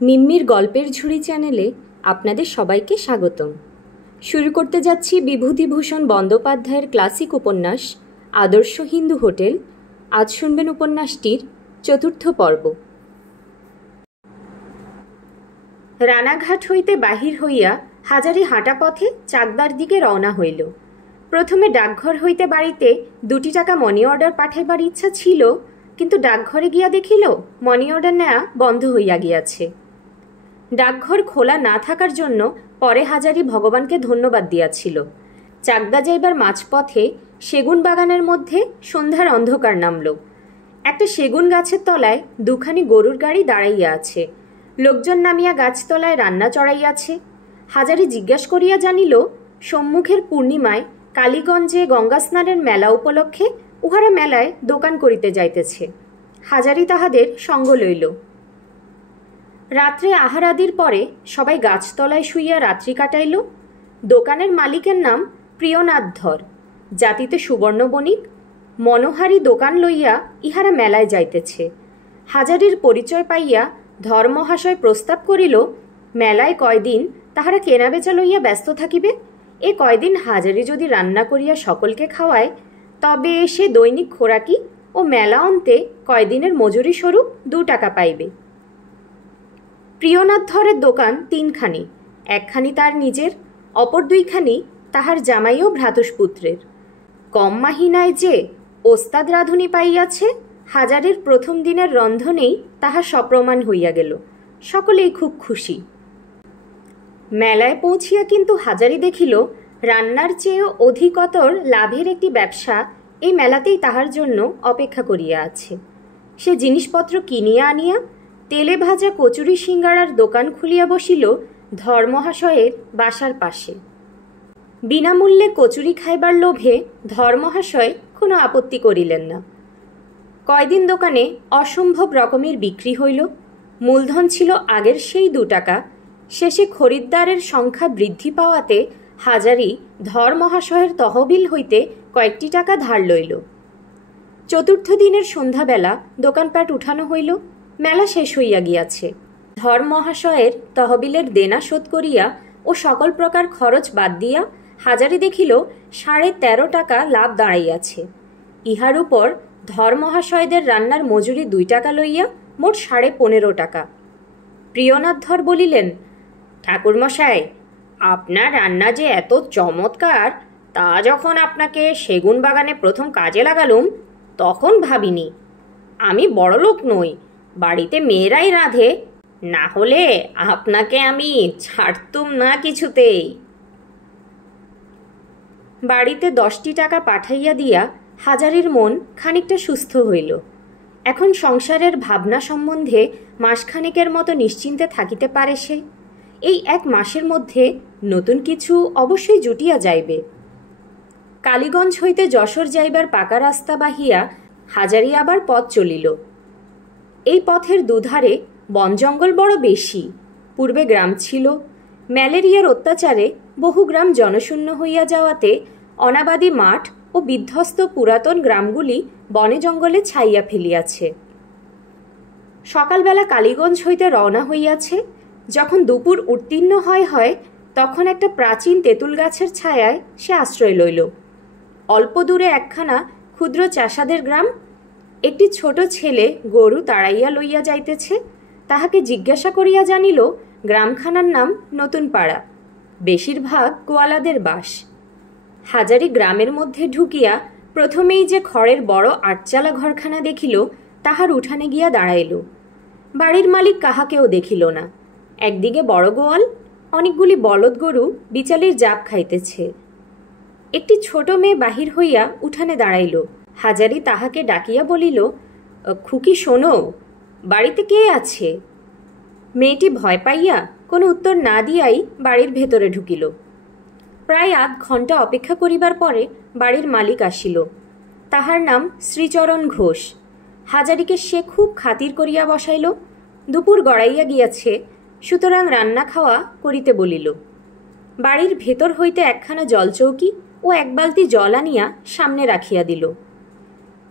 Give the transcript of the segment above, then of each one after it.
মিম্মির গল্পের ঝুড়ি চ্যানেলে আপনাদের সবাইকে স্বাগতম। শুরু করতে যাচ্ছি বিভূতিভূষণ বন্দ্যোপাধ্যায়ের ক্লাসিক উপন্যাস আদর্শ হিন্দু হোটেল। আজ শুনবেন উপন্যাসটির চতুর্থ পর্ব। রানাঘাট হইতে বাহির হইয়া হাজারি হাঁটা পথে চাকদার দিকে রওনা হইল। প্রথমে ডাকঘর হইতে বাড়িতে 2 টাকা মানি অর্ডার পাঠাইবার ইচ্ছা ছিল, কিন্তু ডাকঘরে গিয়া দেখিল মানি অর্ডার নেওয়া বন্ধ হইয়া গিয়াছে। ডাকঘর খোলা না থাকার জন্য পরে হাজারি ভগবানকে ধন্যবাদ দিয়াছিল। চাকদা যাইবার মাঝপথে সেগুন বাগানের মধ্যে সন্ধ্যার অন্ধকার নামল। একটা সেগুন গাছের তলায় 2খানি গরুর গাড়ি দাঁড়াইয়া আছে। লোকজন নামিয়া গাছতলায় রান্না চড়াইয়াছে। হাজারি জিজ্ঞাস করিয়া জানিল, সম্মুখের পূর্ণিমায় কালীগঞ্জে গঙ্গা স্নানের মেলা উপলক্ষে উহারা মেলায় দোকান করিতে যাইতেছে। হাজারি তাহাদের সঙ্গ লইল। রাত্রে আহারাদির পরে সবাই গাছতলায় শুইয়া রাত্রি কাটাইল। দোকানের মালিকের নাম প্রিয়নাথ ধর, জাতিতে সুবর্ণ বণিক। মনোহারী দোকান লইয়া ইহারা মেলায় যাইতেছে। হাজারির পরিচয় পাইয়া ধর মহাশয় প্রস্তাব করিল, মেলায় কয়দিন তাহারা কেনাবেচা লইয়া ব্যস্ত থাকিবে। এ কয়দিন হাজারি যদি রান্না করিয়া সকলকে খাওয়ায়, তবে সে দৈনিক খোরাকি ও মেলা অন্তে কয়দিনের মজুরি স্বরূপ 2 টাকা পাইবে। প্রিয়নাথ ধরের দোকান 3খানি, 1খানি তার নিজের, অপর 2খানি তাহার জামাই ও ভ্রাতুষ্পুত্রের। কম মাহিনায় যে ওস্তাদ রাঁধুনি পাইয়াছে, হাজারের প্রথম দিনের রন্ধনেই তাহা সপ্রমাণ হইয়া গেল। সকলেই খুব খুশি। মেলায় পৌঁছিয়া কিন্তু হাজারি দেখিল, রান্নার চেয়েও অধিকতর লাভের একটি ব্যবসা এই মেলাতেই তাহার জন্য অপেক্ষা করিয়া আছে। সে জিনিসপত্র কিনিয়া আনিয়া তেলে ভাজা কচুরি সিঙ্গাড়ার দোকান খুলিয়া বসিল ধর মহাশয়ের বাসার পাশে। বিনামূল্যে কচুরি খাইবার লোভে ধর মহাশয় কোনো আপত্তি করিলেন না। কয়দিন দোকানে অসম্ভব রকমের বিক্রি হইল। মূলধন ছিল আগের সেই 2 টাকা। শেষে খরিদ্দারের সংখ্যা বৃদ্ধি পাওয়াতে হাজারি ধর মহাশয়ের তহবিল হইতে কয়েকটি টাকা ধার লইল। চতুর্থ দিনের সন্ধ্যাবেলা দোকানপাট উঠানো হইল। মেলা শেষ হইয়া গিয়াছে। ধর মহাশয়ের তহবিলের দেনা শোধ করিয়া ও সকল প্রকার খরচ বাদ দিয়া হাজারি দেখিল 13.5 টাকা লাভ দাঁড়াইয়াছে। ইহার উপর ধর মহাশয়দের রান্নার মজুরি 2 টাকা লইয়া মোট 15.5 টাকা। প্রিয়নাথ ধর বলিলেন, ঠাকুরমশাই, আপনার রান্না যে এত চমৎকার, তা যখন আপনাকে সেগুন বাগানে প্রথম কাজে লাগালুম তখন ভাবিনি। আমি বড়লোক নই, বাড়িতে মেয়েরাই রাঁধে, না হলে আপনাকে আমি ছাড়তুম না কিছুতেই। বাড়িতে 10টি টাকা পাঠাইয়া দিয়া হাজারির মন খানিকটা সুস্থ হইল। এখন সংসারের ভাবনা সম্বন্ধে মাসখানেকের মতো নিশ্চিন্তে থাকিতে পারে সে। এই 1 মাসের মধ্যে নতুন কিছু অবশ্যই জুটিয়া যাইবে। কালীগঞ্জ হইতে যশোর যাইবার পাকা রাস্তা বাহিয়া হাজারি আবার পথ চলিল। এই পথের দুধারে বন জঙ্গল বড় বেশি। পূর্বে গ্রাম ছিল। ম্যালেরিয়ার অত্যাচারে বহু গ্রাম জনশূন্য হইয়া যাওয়াতে অনাবাদী মাঠ ও বিধ্বস্ত পুরাতন গ্রামগুলি বনে জঙ্গলে ছাইয়া ফেলিয়াছে। সকালবেলা কালীগঞ্জ হইতে রওনা হইয়াছে। যখন দুপুর উত্তীর্ণ হয় তখন একটা প্রাচীন তেঁতুল গাছের ছায়ায় সে আশ্রয় লইল। অল্প দূরে একখানা ক্ষুদ্র চাষাদের গ্রাম। একটি ছোট ছেলে গরু তাড়াইয়া লইয়া যাইতেছে। তাহাকে জিজ্ঞাসা করিয়া জানিল, গ্রামখানার নাম নতুন পাড়া। বেশিরভাগ গোয়ালাদের বাস। হাজারি গ্রামের মধ্যে ঢুকিয়া প্রথমেই যে খড়ের বড় 8চালা ঘরখানা দেখিল, তাহার উঠানে গিয়া দাঁড়াইল। বাড়ির মালিক কাহাকেও দেখিল না। একদিকে বড় গোয়াল, অনেকগুলি বলদ গরু বিচালির জাপ খাইতেছে। একটি ছোট মেয়ে বাহির হইয়া উঠানে দাঁড়াইল। হাজারি তাহাকে ডাকিয়া বলিল, খুকি শোনো, বাড়িতে কে আছে? মেয়েটি ভয় পাইয়া কোনো উত্তর না দিয়াই বাড়ির ভেতরে ঢুকিল। প্রায় আধ ঘণ্টা অপেক্ষা করিবার পরে বাড়ির মালিক আসিল। তাহার নাম শ্রীচরণ ঘোষ। হাজারিকে সে খুব খাতির করিয়া বসাইল। দুপুর গড়াইয়া গিয়াছে, সুতরাং রান্না খাওয়া করিতে বলিল। বাড়ির ভেতর হইতে একখানা জলচৌকি ও 1 বালতি জল আনিয়া সামনে রাখিয়া দিল।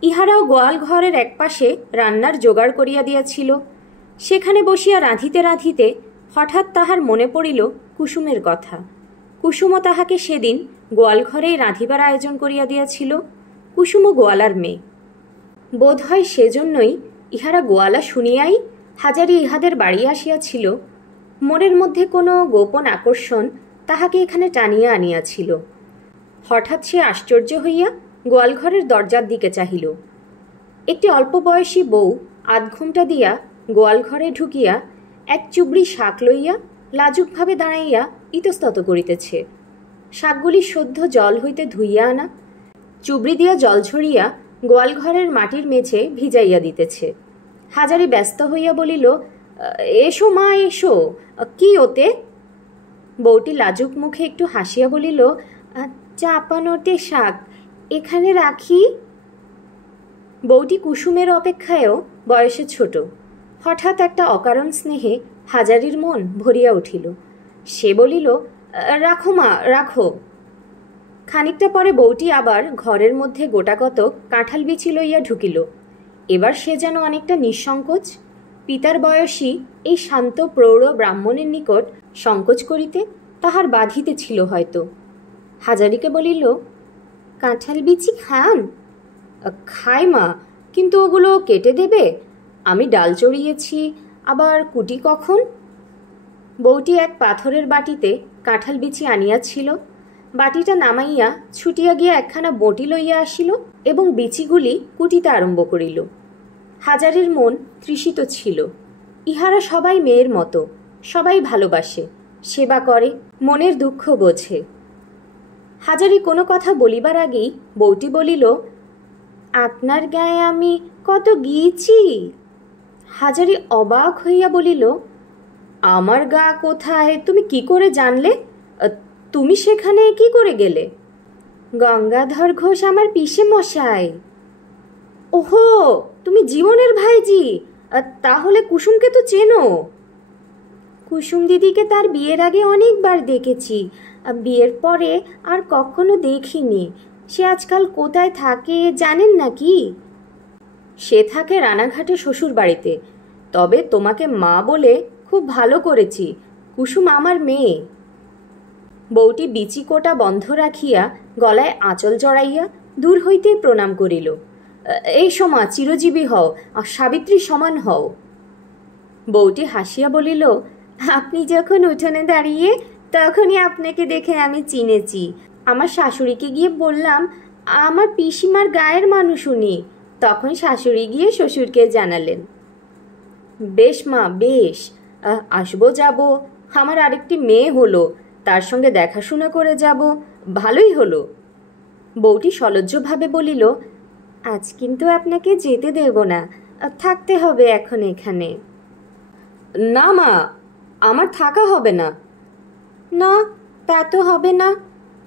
ইহারাও গোয়াল ঘরের একপাশে রান্নার জোগাড় করিয়া দিয়াছিল। সেখানে বসিয়া রাঁধিতে রাঁধিতে হঠাৎ তাহার মনে পড়িল কুসুমের কথা। কুসুমও তাহাকে সেদিন গোয়ালঘরেই রাঁধিবার আয়োজন করিয়া দিয়াছিল। কুসুমও গোয়ালার মেয়ে। বোধ হয় সেজন্যই ইহারা গোয়ালা শুনিয়াই হাজারি ইহাদের বাড়ি আসিয়াছিল। মনের মধ্যে কোনো গোপন আকর্ষণ তাহাকে এখানে টানিয়া আনিয়াছিল। হঠাৎ সে আশ্চর্য হইয়া গোয়ালঘরের দরজার দিকে চাহিল। একটি অল্প বয়সী বউ আধঘুমটা দিয়া গোয়ালঘরে ঢুকিয়া এক চুবড়ি শাক লইয়া লাজুকভাবে দাঁড়াইয়া ইতস্তত করিতেছে। শাকগুলি সদ্য জল হইতে ধুইয়া আনা, চুবড়ি দিয়া জল ঝরিয়া গোয়ালঘরের মাটির মেঝে ভিজাইয়া দিতেছে। হাজারি ব্যস্ত হইয়া বলিল, এসো মা, এসো। কি ওতে? বউটি লাজুক মুখে একটু হাসিয়া বলিল, চাপানোটে শাক, এখানে রাখি। বউটি কুসুমের অপেক্ষায়ও বয়সে ছোট। হঠাৎ একটা অকারণ স্নেহে হাজারির মন ভরিয়া উঠিল। সে বলিল, রাখো মা, রাখো। খানিকটা পরে বউটি আবার ঘরের মধ্যে গোটাকতক কাঁঠাল বিচি লইয়া ঢুকিল। এবার সে যেন অনেকটা নিঃসংকোচ। পিতার বয়সী এই শান্ত প্রৌঢ় ব্রাহ্মণের নিকট সংকোচ করিতে তাহার বাধিতেছিল হয়তো। হাজারিকে বলিল, কাঁঠাল বিচি খান? খাই মা, কিন্তু ওগুলো কেটে দেবে? আমি ডাল চড়িয়েছি, আবার কুটি কখন? বউটি এক পাথরের বাটিতে কাঁঠাল বিচি আনিয়াছিল। বাটিটা নামাইয়া ছুটিয়া গিয়া একখানা বঁটি লইয়া আসিল এবং বিচিগুলি কুটিতে আরম্ভ করিল। হাজারির মন তৃষিত ছিল। ইহারা সবাই মেয়ের মতো, সবাই ভালোবাসে, সেবা করে, মনের দুঃখ বোঝে। হাজারি কোনো কথা বলিবার আগেই বউটি বলিল, আপনার গায়ে আমি কত গিয়েছি। হাজারি অবাক হইয়া বলিল, আমার গা কোথায়, তুমি কি করে জানলে? তুমি সেখানে কি করে গেলে? গঙ্গাধর ঘোষ আমার পিসে মশাই। ওহো, তুমি জীবনের ভাইজি। তাহলে কুসুমকে তো চেনো? কুসুম দিদিকে তার বিয়ের আগে অনেকবার দেখেছি, বিয়ের পরে আর কখনো দেখিনি। সে আজকাল কোথায় থাকে জানেন নাকি? সে থাকে রানাঘাটে শ্বশুর বাড়িতে। তবে তোমাকে মা বলে খুব ভালো করেছি, কুসুম আমার মেয়ে। বউটি বিচি কোটা বন্ধ রাখিয়া গলায় আঁচল জড়াইয়া দূর হইতেই প্রণাম করিল। এই সমা, চিরজীবী হও, সাবিত্রী সমান হও। বউটি হাসিয়া বলিল, আপনি যখন উঠোনে দাঁড়িয়ে তখনই আপনাকে দেখে আমি চিনেছি। আমার শাশুড়িকে গিয়ে বললাম আমার পিসিমার গায়ের মানুষ উনি। তখন শাশুড়ি গিয়ে শ্বশুরকে জানালেন। বেশ মা, বেশ, আসবো, যাব। আমার আরেকটি মেয়ে হলো, তার সঙ্গে দেখাশোনা করে যাব, ভালোই হলো। বউটি সলজ্জভাবে বলিল, আজ কিন্তু আপনাকে যেতে দেব না, থাকতে হবে এখন এখানে। না মা, আমার থাকা হবে না। না, তা তো হবে না।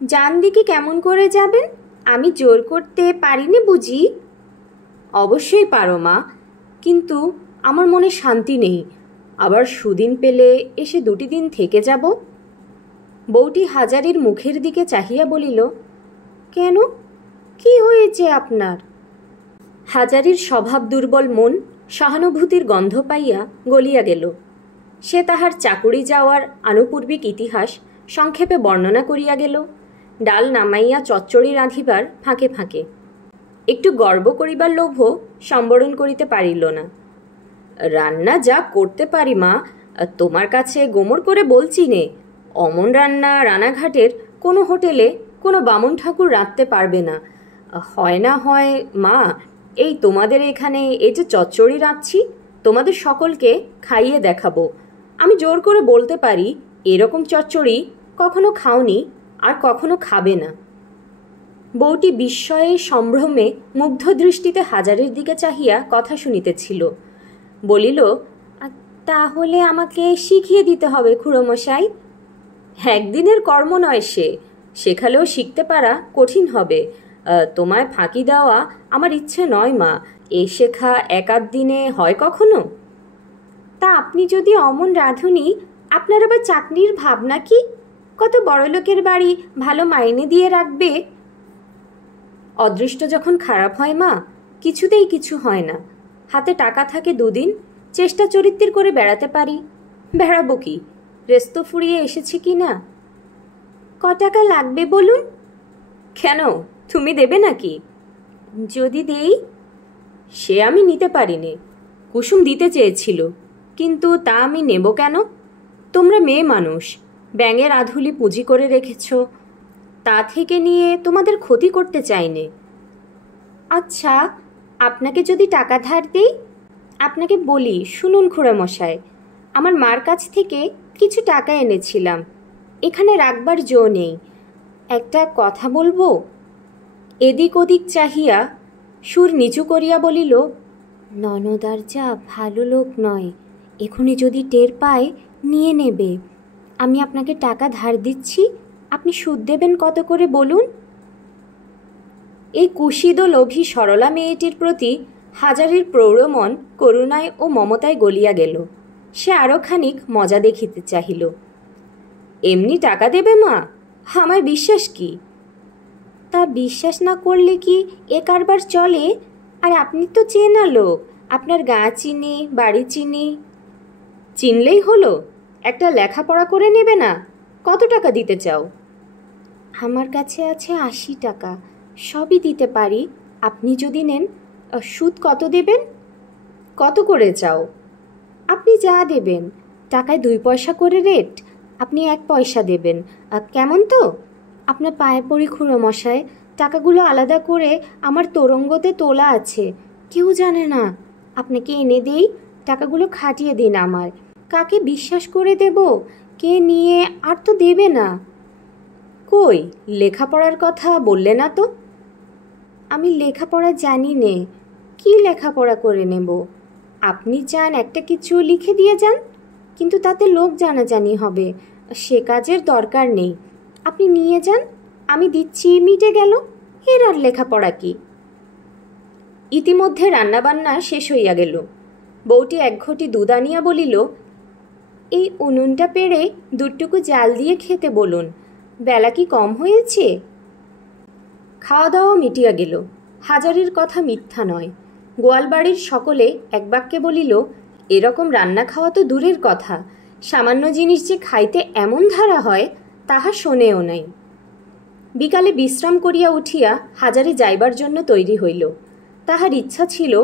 জান দিকে কেমন করে যাবেন? আমি জোর করতে পারিনি বুঝি? অবশ্যই পারো মা, কিন্তু আমার মনে শান্তি নেই। আবার সুদিন পেলে এসে 2 দিন থেকে যাব। বউটি হাজারির মুখের দিকে চাহিয়া বলিল, কেন, কি হয়েছে আপনার? হাজারির স্বভাব দুর্বল মন সহানুভূতির গন্ধ পাইয়া গলিয়া গেল। সে তাহার চাকুরি যাওয়ার আনুপূর্বিক ইতিহাস সংক্ষেপে বর্ণনা করিয়া গেল। ডাল নামাইয়া চচ্চড়ি রাঁধিবার ফাঁকে ফাঁকে একটু গর্ব করিবার লোভও সম্বরণ করিতে পারিল না। রান্না যা করতে পারি মা, তোমার কাছে গোমর করে বলছি নে, অমন রান্না রানাঘাটের কোনো হোটেলে কোনো বামুন ঠাকুর রাঁধতে পারবে না। হয় না হয় মা, এই তোমাদের এখানে এই যে চচ্চড়ি রাঁধছি, তোমাদের সকলকে খাইয়ে দেখাবো। আমি জোর করে বলতে পারি এরকম চচ্চড়ি কখনো খাওনি আর কখনো খাবে না। বউটি বিস্ময়ে সম্ভ্রমে মুগ্ধ দৃষ্টিতে হাজারের দিকে চাহিয়া কথা শুনিতেছিল। বলিল, তাহলে আমাকে শিখিয়ে দিতে হবে খুড়োমশাই। একদিনের কর্ম নয়, সে শেখালেও শিখতে পারা কঠিন হবে। তোমায় ফাঁকি দেওয়া আমার ইচ্ছে নয় মা, এ শেখা 1-8 দিনে হয় কখনো? তা আপনি যদি অমন রাঁধুনি, আপনার আবার চাকরির ভাবনা কি? কত বড়লোকের বাড়ি ভালো মাইনে দিয়ে রাখবে। অদৃষ্ট যখন খারাপ হয় মা, কিছুতেই কিছু হয় না। হাতে টাকা থাকে 2 দিন, চেষ্টা চরিত্রের করে বেড়াতে পারি। বেড়াবো কি, রেস্ত ফুরিয়ে এসেছে কি না। ক টাকা লাগবে বলুন? কেন, তুমি দেবে নাকি? যদি দেই। সে আমি নিতে পারিনি, কুসুম দিতে চেয়েছিল, কিন্তু তা আমি নেব কেন? তোমরা মেয়ে মানুষ, ব্যাঙের আধুলি পুঁজি করে রেখেছ, তা থেকে নিয়ে তোমাদের ক্ষতি করতে চাইনে। আচ্ছা, আপনাকে যদি টাকা ধার দেই? আপনাকে বলি, শুনুন খুড়ামশাই, আমার মার কাছ থেকে কিছু টাকা এনেছিলাম, এখানে রাখবার জো নেই। একটা কথা বলবো? এদিক ওদিক চাহিয়া সুর নিচু করিয়া বলিল, ননদার যা ভালো লোক নয়, এখনই যদি টের পায় নিয়ে নেবে। আমি আপনাকে টাকা ধার দিচ্ছি, আপনি সুদ দেবেন কত করে বলুন? এই কুশিদ লোভী সরলা মেয়েটির প্রতি হাজারের প্রৌঢ়মন করুণায় ও মমতায় গলিয়া গেল। সে আরও খানিক মজা দেখিতে চাহিল। এমনি টাকা দেবে মা? আমায় বিশ্বাস কি? তা বিশ্বাস না করলে কি এ কারবার চলে? আর আপনি তো চেনা লোক, আপনার গা চিনি, বাড়ি চিনি। চিনলেই হলো, একটা লেখাপড়া করে নেবে না? কত টাকা দিতে চাও? আমার কাছে আছে 80 টাকা, সবই দিতে পারি, আপনি যদি নেন। সুদ কত দেবেন? কত করে চাও? আপনি যা দেবেন, টাকায় 2 পয়সা করে রেট, আপনি 1 পয়সা দেবেন, কেমন তো? আপনার পায়ে পড়ি খুড়োমশাই, টাকাগুলো আলাদা করে আমার তোরঙ্গতে তোলা আছে, কেউ জানে না। আপনাকে এনে দেই, টাকাগুলো খাটিয়ে দিন আমার। কাকে বিশ্বাস করে দেব? কে নিয়ে আর তো দেবে না। কই, লেখাপড়ার কথা বললে না তো? আমি লেখাপড়া জানি নে, কি লেখাপড়া করে নেব? আপনি চান একটা কিছু লিখে দিয়ে যান, কিন্তু তাতে লোক জানাজানি হবে, সে কাজের দরকার নেই। আপনি নিয়ে যান, আমি দিচ্ছি, মিটে গেল। এর আর লেখাপড়া কি? ইতিমধ্যে রান্নাবান্না শেষ হইয়া গেল। বউটি 1 ঘটি দুধ আনিয়া বলিল, এই উনুনটা পেড়ে 2টুকু জাল দিয়ে খেতে বলুন, বেলা কি কম হয়েছে? খাওয়া দাওয়া মিটিয়া গেল। হাজারির কথা মিথ্যা নয়। গোয়ালবাড়ির সকলে এক বাক্যে বলিল, এরকম রান্না খাওয়া তো দূরের কথা, সামান্য জিনিস যে খাইতে এমন ধারা হয় তাহা শোনেও নাই। বিকালে বিশ্রাম করিয়া উঠিয়া হাজারি যাইবার জন্য তৈরি হইল। তাহার ইচ্ছা ছিল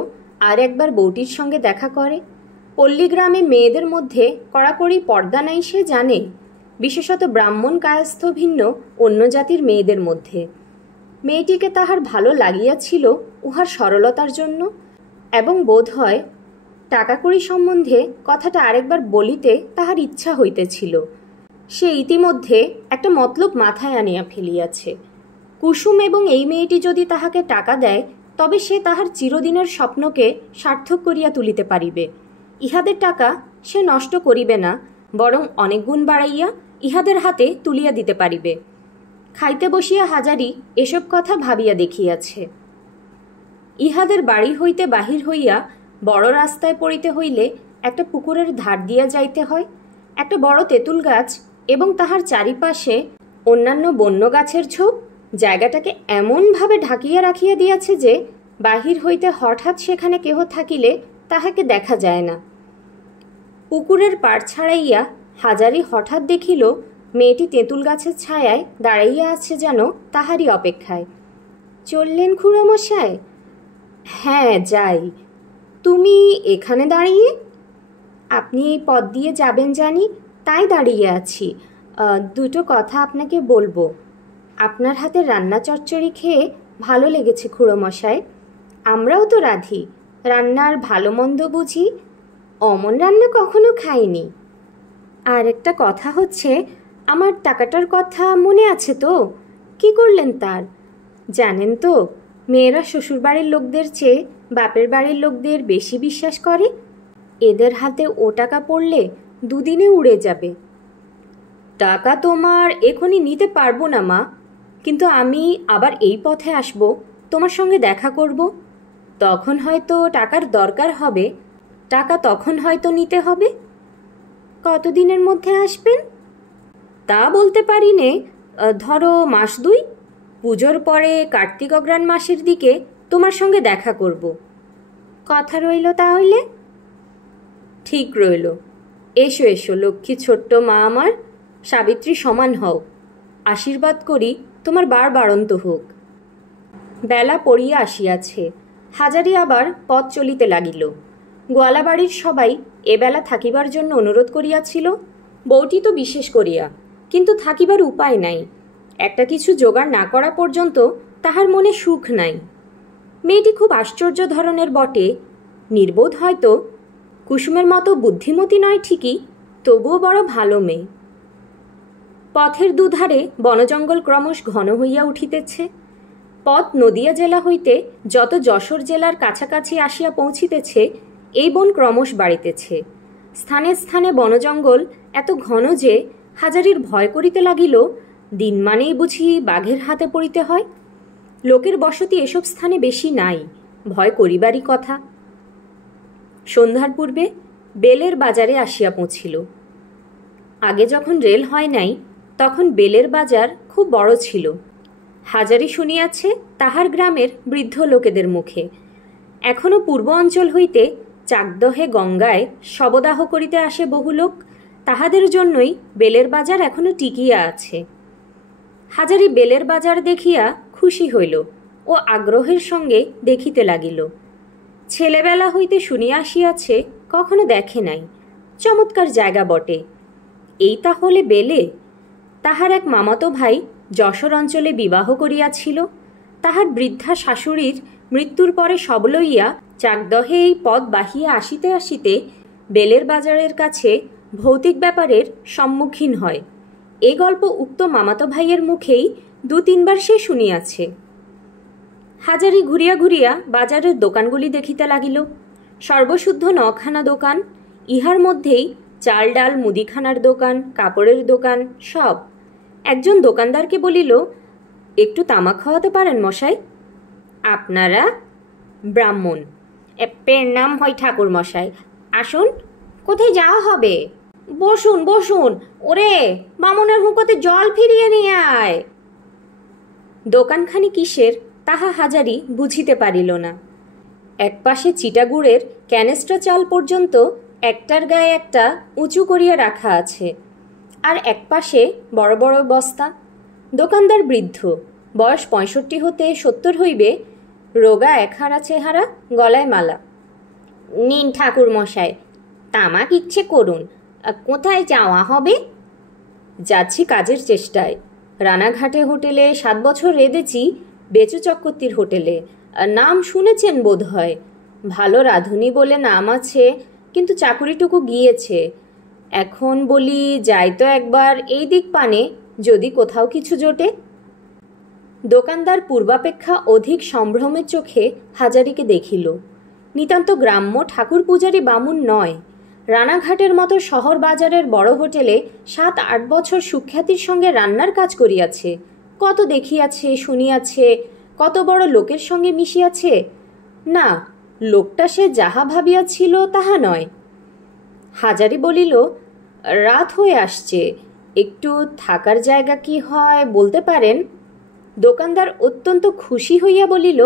আর একবার বউটির সঙ্গে দেখা করে। পল্লীগ্রামে মেয়েদের মধ্যে কড়াকড়ি পর্দা নাই সে জানে, বিশেষত ব্রাহ্মণ কায়স্থ ভিন্ন অন্য জাতির মেয়েদের মধ্যে। মেয়েটিকে তাহার ভালো লাগিয়াছিল উহার সরলতার জন্য, এবং বোধ হয় টাকাকড়ি সম্বন্ধে কথাটা আরেকবার বলিতে তাহার ইচ্ছা হইতেছিল। সে ইতিমধ্যে একটা মতলব মাথায় আনিয়া ফেলিয়াছে। কুসুম এবং এই মেয়েটি যদি তাহাকে টাকা দেয়, তবে সে তাহার চিরদিনের স্বপ্নকে সার্থক করিয়া তুলিতে পারিবে। ইহাদের টাকা সে নষ্ট করিবে না, বরং অনেক গুণ বাড়াইয়া ইহাদের হাতে তুলিয়া দিতে পারিবে। খাইতে বসিয়া হাজারি এসব কথা ভাবিয়া দেখিয়াছে। ইহাদের বাড়ি হইতে বাহির হইয়া বড় রাস্তায় পড়িতে হইলে একটা পুকুরের ধার দিয়া যাইতে হয়। একটা বড় তেঁতুল গাছ এবং তাহার চারিপাশে অন্যান্য বন্য গাছের ঝোপ জায়গাটাকে এমনভাবে ঢাকিয়া রাখিয়া দিয়াছে যে বাহির হইতে হঠাৎ সেখানে কেহ থাকিলে তাহাকে দেখা যায় না। পুকুরের পাড় ছাড়াইয়া হাজারি হঠাৎ দেখিল মেয়েটি তেঁতুল গাছের ছায়ায় দাঁড়াইয়া আছে যেন তাহারই অপেক্ষায়। চললেন খুড়োমশাই? হ্যাঁ, যাই। তুমি এখানে দাঁড়িয়ে? আপনি এই পথ দিয়ে যাবেন জানি, তাই দাঁড়িয়ে আছি। 2টো কথা আপনাকে বলবো। আপনার হাতে রান্না চচ্চড়ি খেয়ে ভালো লেগেছে খুড়োমশাই। আমরাও তো রাঁধি, রান্নার ভালো মন্দ বুঝি, অমন রান্না কখনো খাইনি। আর একটা কথা হচ্ছে, আমার টাকাটার কথা মনে আছে তো? কি করলেন তার? জানেন তো, মেয়েরা শ্বশুরবাড়ির লোকদের চেয়ে বাপের বাড়ির লোকদের বেশি বিশ্বাস করে। এদের হাতে ও টাকা পড়লে 2 দিনে উড়ে যাবে। টাকা তোমার এখনই নিতে পারবো না মা, কিন্তু আমি আবার এই পথে আসব, তোমার সঙ্গে দেখা করব। তখন হয়তো টাকার দরকার হবে, টাকা তখন হয়তো নিতে হবে। কতদিনের মধ্যে আসবেন? তা বলতে পারি নে, ধরো 1 মাস 2। পুজোর পরে কার্তিক অগ্রহায়ণ মাসের দিকে তোমার সঙ্গে দেখা করব। কথা রইল তাহলে। ঠিক রইল। এসো এসো লক্ষ্মী ছোট্ট মা আমার, সাবিত্রী সমান হও। আশীর্বাদ করি তোমার বার বাড়ন্ত হোক। বেলা পড়িয়া আসিয়াছে। হাজারি আবার পথ চলিতে লাগিল। গোয়ালাবাড়ির সবাই এবেলা থাকিবার জন্য অনুরোধ করিয়াছিল, বউটি তো বিশেষ করিয়া, কিন্তু থাকিবার উপায় নাই। একটা কিছু জোগাড় না করা পর্যন্ত তাহার মনে সুখ নাই। মেয়েটি খুব আশ্চর্য ধরনের বটে, নির্বোধ হয়তো, কুসুমের মতো বুদ্ধিমতী নয় ঠিকই, তবুও বড় ভালো মেয়ে। পথের দুধারে বনজঙ্গল ক্রমশ ঘন হইয়া উঠিতেছে। পথ নদিয়া জেলা হইতে যত যশোর জেলার কাছাকাছি আসিয়া পৌঁছিতেছে, এই বন ক্রমশ বাড়িতেছে। স্থানে স্থানে বনজঙ্গল এত ঘন যে হাজারির ভয় করিতে লাগিল, দিন মানেই বুঝি বাঘের হাতে পড়িতে হয়। লোকের বসতি এসব স্থানে বেশি নাই, ভয় করিবারই কথা। সন্ধ্যার পূর্বে বেলের বাজারে আসিয়া পৌঁছিল। আগে যখন রেল হয় নাই তখন বেলের বাজার খুব বড় ছিল। হাজারি শুনিয়াছে তাহার গ্রামের বৃদ্ধ লোকেদের মুখে। এখনও পূর্ব অঞ্চল হইতে চাকদহে গঙ্গায় শবদাহ করিতে আসে বহু লোক, তাহাদের জন্যই বেলের বাজার এখনও টিকিয়া আছে। হাজারি বেলের বাজার দেখিয়া খুশি হইল ও আগ্রহের সঙ্গে দেখিতে লাগিল। ছেলেবেলা হইতে শুনিয়া আসিয়াছে, কখনো দেখে নাই। চমৎকার জায়গা বটে। এই তাহলে বেলে? তাহার এক মামাতো ভাই যশোর অঞ্চলে বিবাহ করিয়াছিল। তাহার বৃদ্ধা শাশুড়ির মৃত্যুর পরে সব লইয়া চাকদহে এই পথ বাহিয়া আসিতে আসিতে বেলের বাজারের কাছে ভৌতিক ব্যাপারের সম্মুখীন হয়। এ গল্প উক্ত মামাতো ভাইয়ের মুখেই 2-3 বার সে শুনিয়াছে। হাজারি ঘুরিয়া ঘুরিয়া বাজারের দোকানগুলি দেখিতে লাগিল। সর্বশুদ্ধ 9খানা দোকান, ইহার মধ্যেই চাল ডাল মুদিখানার দোকান, কাপড়ের দোকান, সব। একজন দোকানদারকে বলিল, একটু তামাক খাওয়াতে পারেন মশাই? আপনারা? ব্রাহ্মণ। পের নাম হয় ঠাকুর মশাই। আসুন। কোথায় যাওয়া হবে? বসুন বসুন। ওরে বামনের হুঁকোতে জল ফিরিয়ে নিয়ে আয়। দোকানখানি কিসের তাহা হাজারি বুঝিতে পারিল না। একপাশে চিটাগুড়ের ক্যানেস্টা চাল পর্যন্ত একটার গায়ে একটা উঁচু করিয়া রাখা আছে, আর একপাশে বড় বড় বস্তা। দোকানদার বৃদ্ধ, বয়স 65 হতে 70 হইবে, রোগা একহারা চেহারা, গলায় মালা। নিন ঠাকুর মশাই, তামাক ইচ্ছে করুন। কোথায় যাওয়া হবে? যাচ্ছি কাজের চেষ্টায়। রানাঘাটে হোটেলে 7 বছর রেঁধেছি, বেচু চক্রবর্তীর হোটেলে। নাম শুনেছেন বোধ হয়। ভালো রাঁধুনি বলে নাম আছে, কিন্তু চাকুরিটুকু গিয়েছে। এখন বলি যাই তো একবার এই দিক পানে, যদি কোথাও কিছু জোটে। দোকানদার পূর্বাপেক্ষা অধিক সম্ভ্রমের চোখে হাজারিকে দেখিল। নিতান্ত গ্রাম্য ঠাকুর পূজারী বামুন নয়। রানাঘাটের মতো শহর বাজারের বড় হোটেলে 7-8 বছর সুখ্যাতির সঙ্গে রান্নার কাজ করিয়াছে। কত দেখিয়াছে, শুনিয়াছে, কত বড় লোকের সঙ্গে মিশিয়াছে। না, লোকটা সে যাহা ভাবিয়াছিল তাহা নয়। হাজারি বলিল, রাত হয়ে আসছে, একটু থাকার জায়গা কি হয় বলতে পারেন? দোকানদার অত্যন্ত খুশি হইয়া বলিল,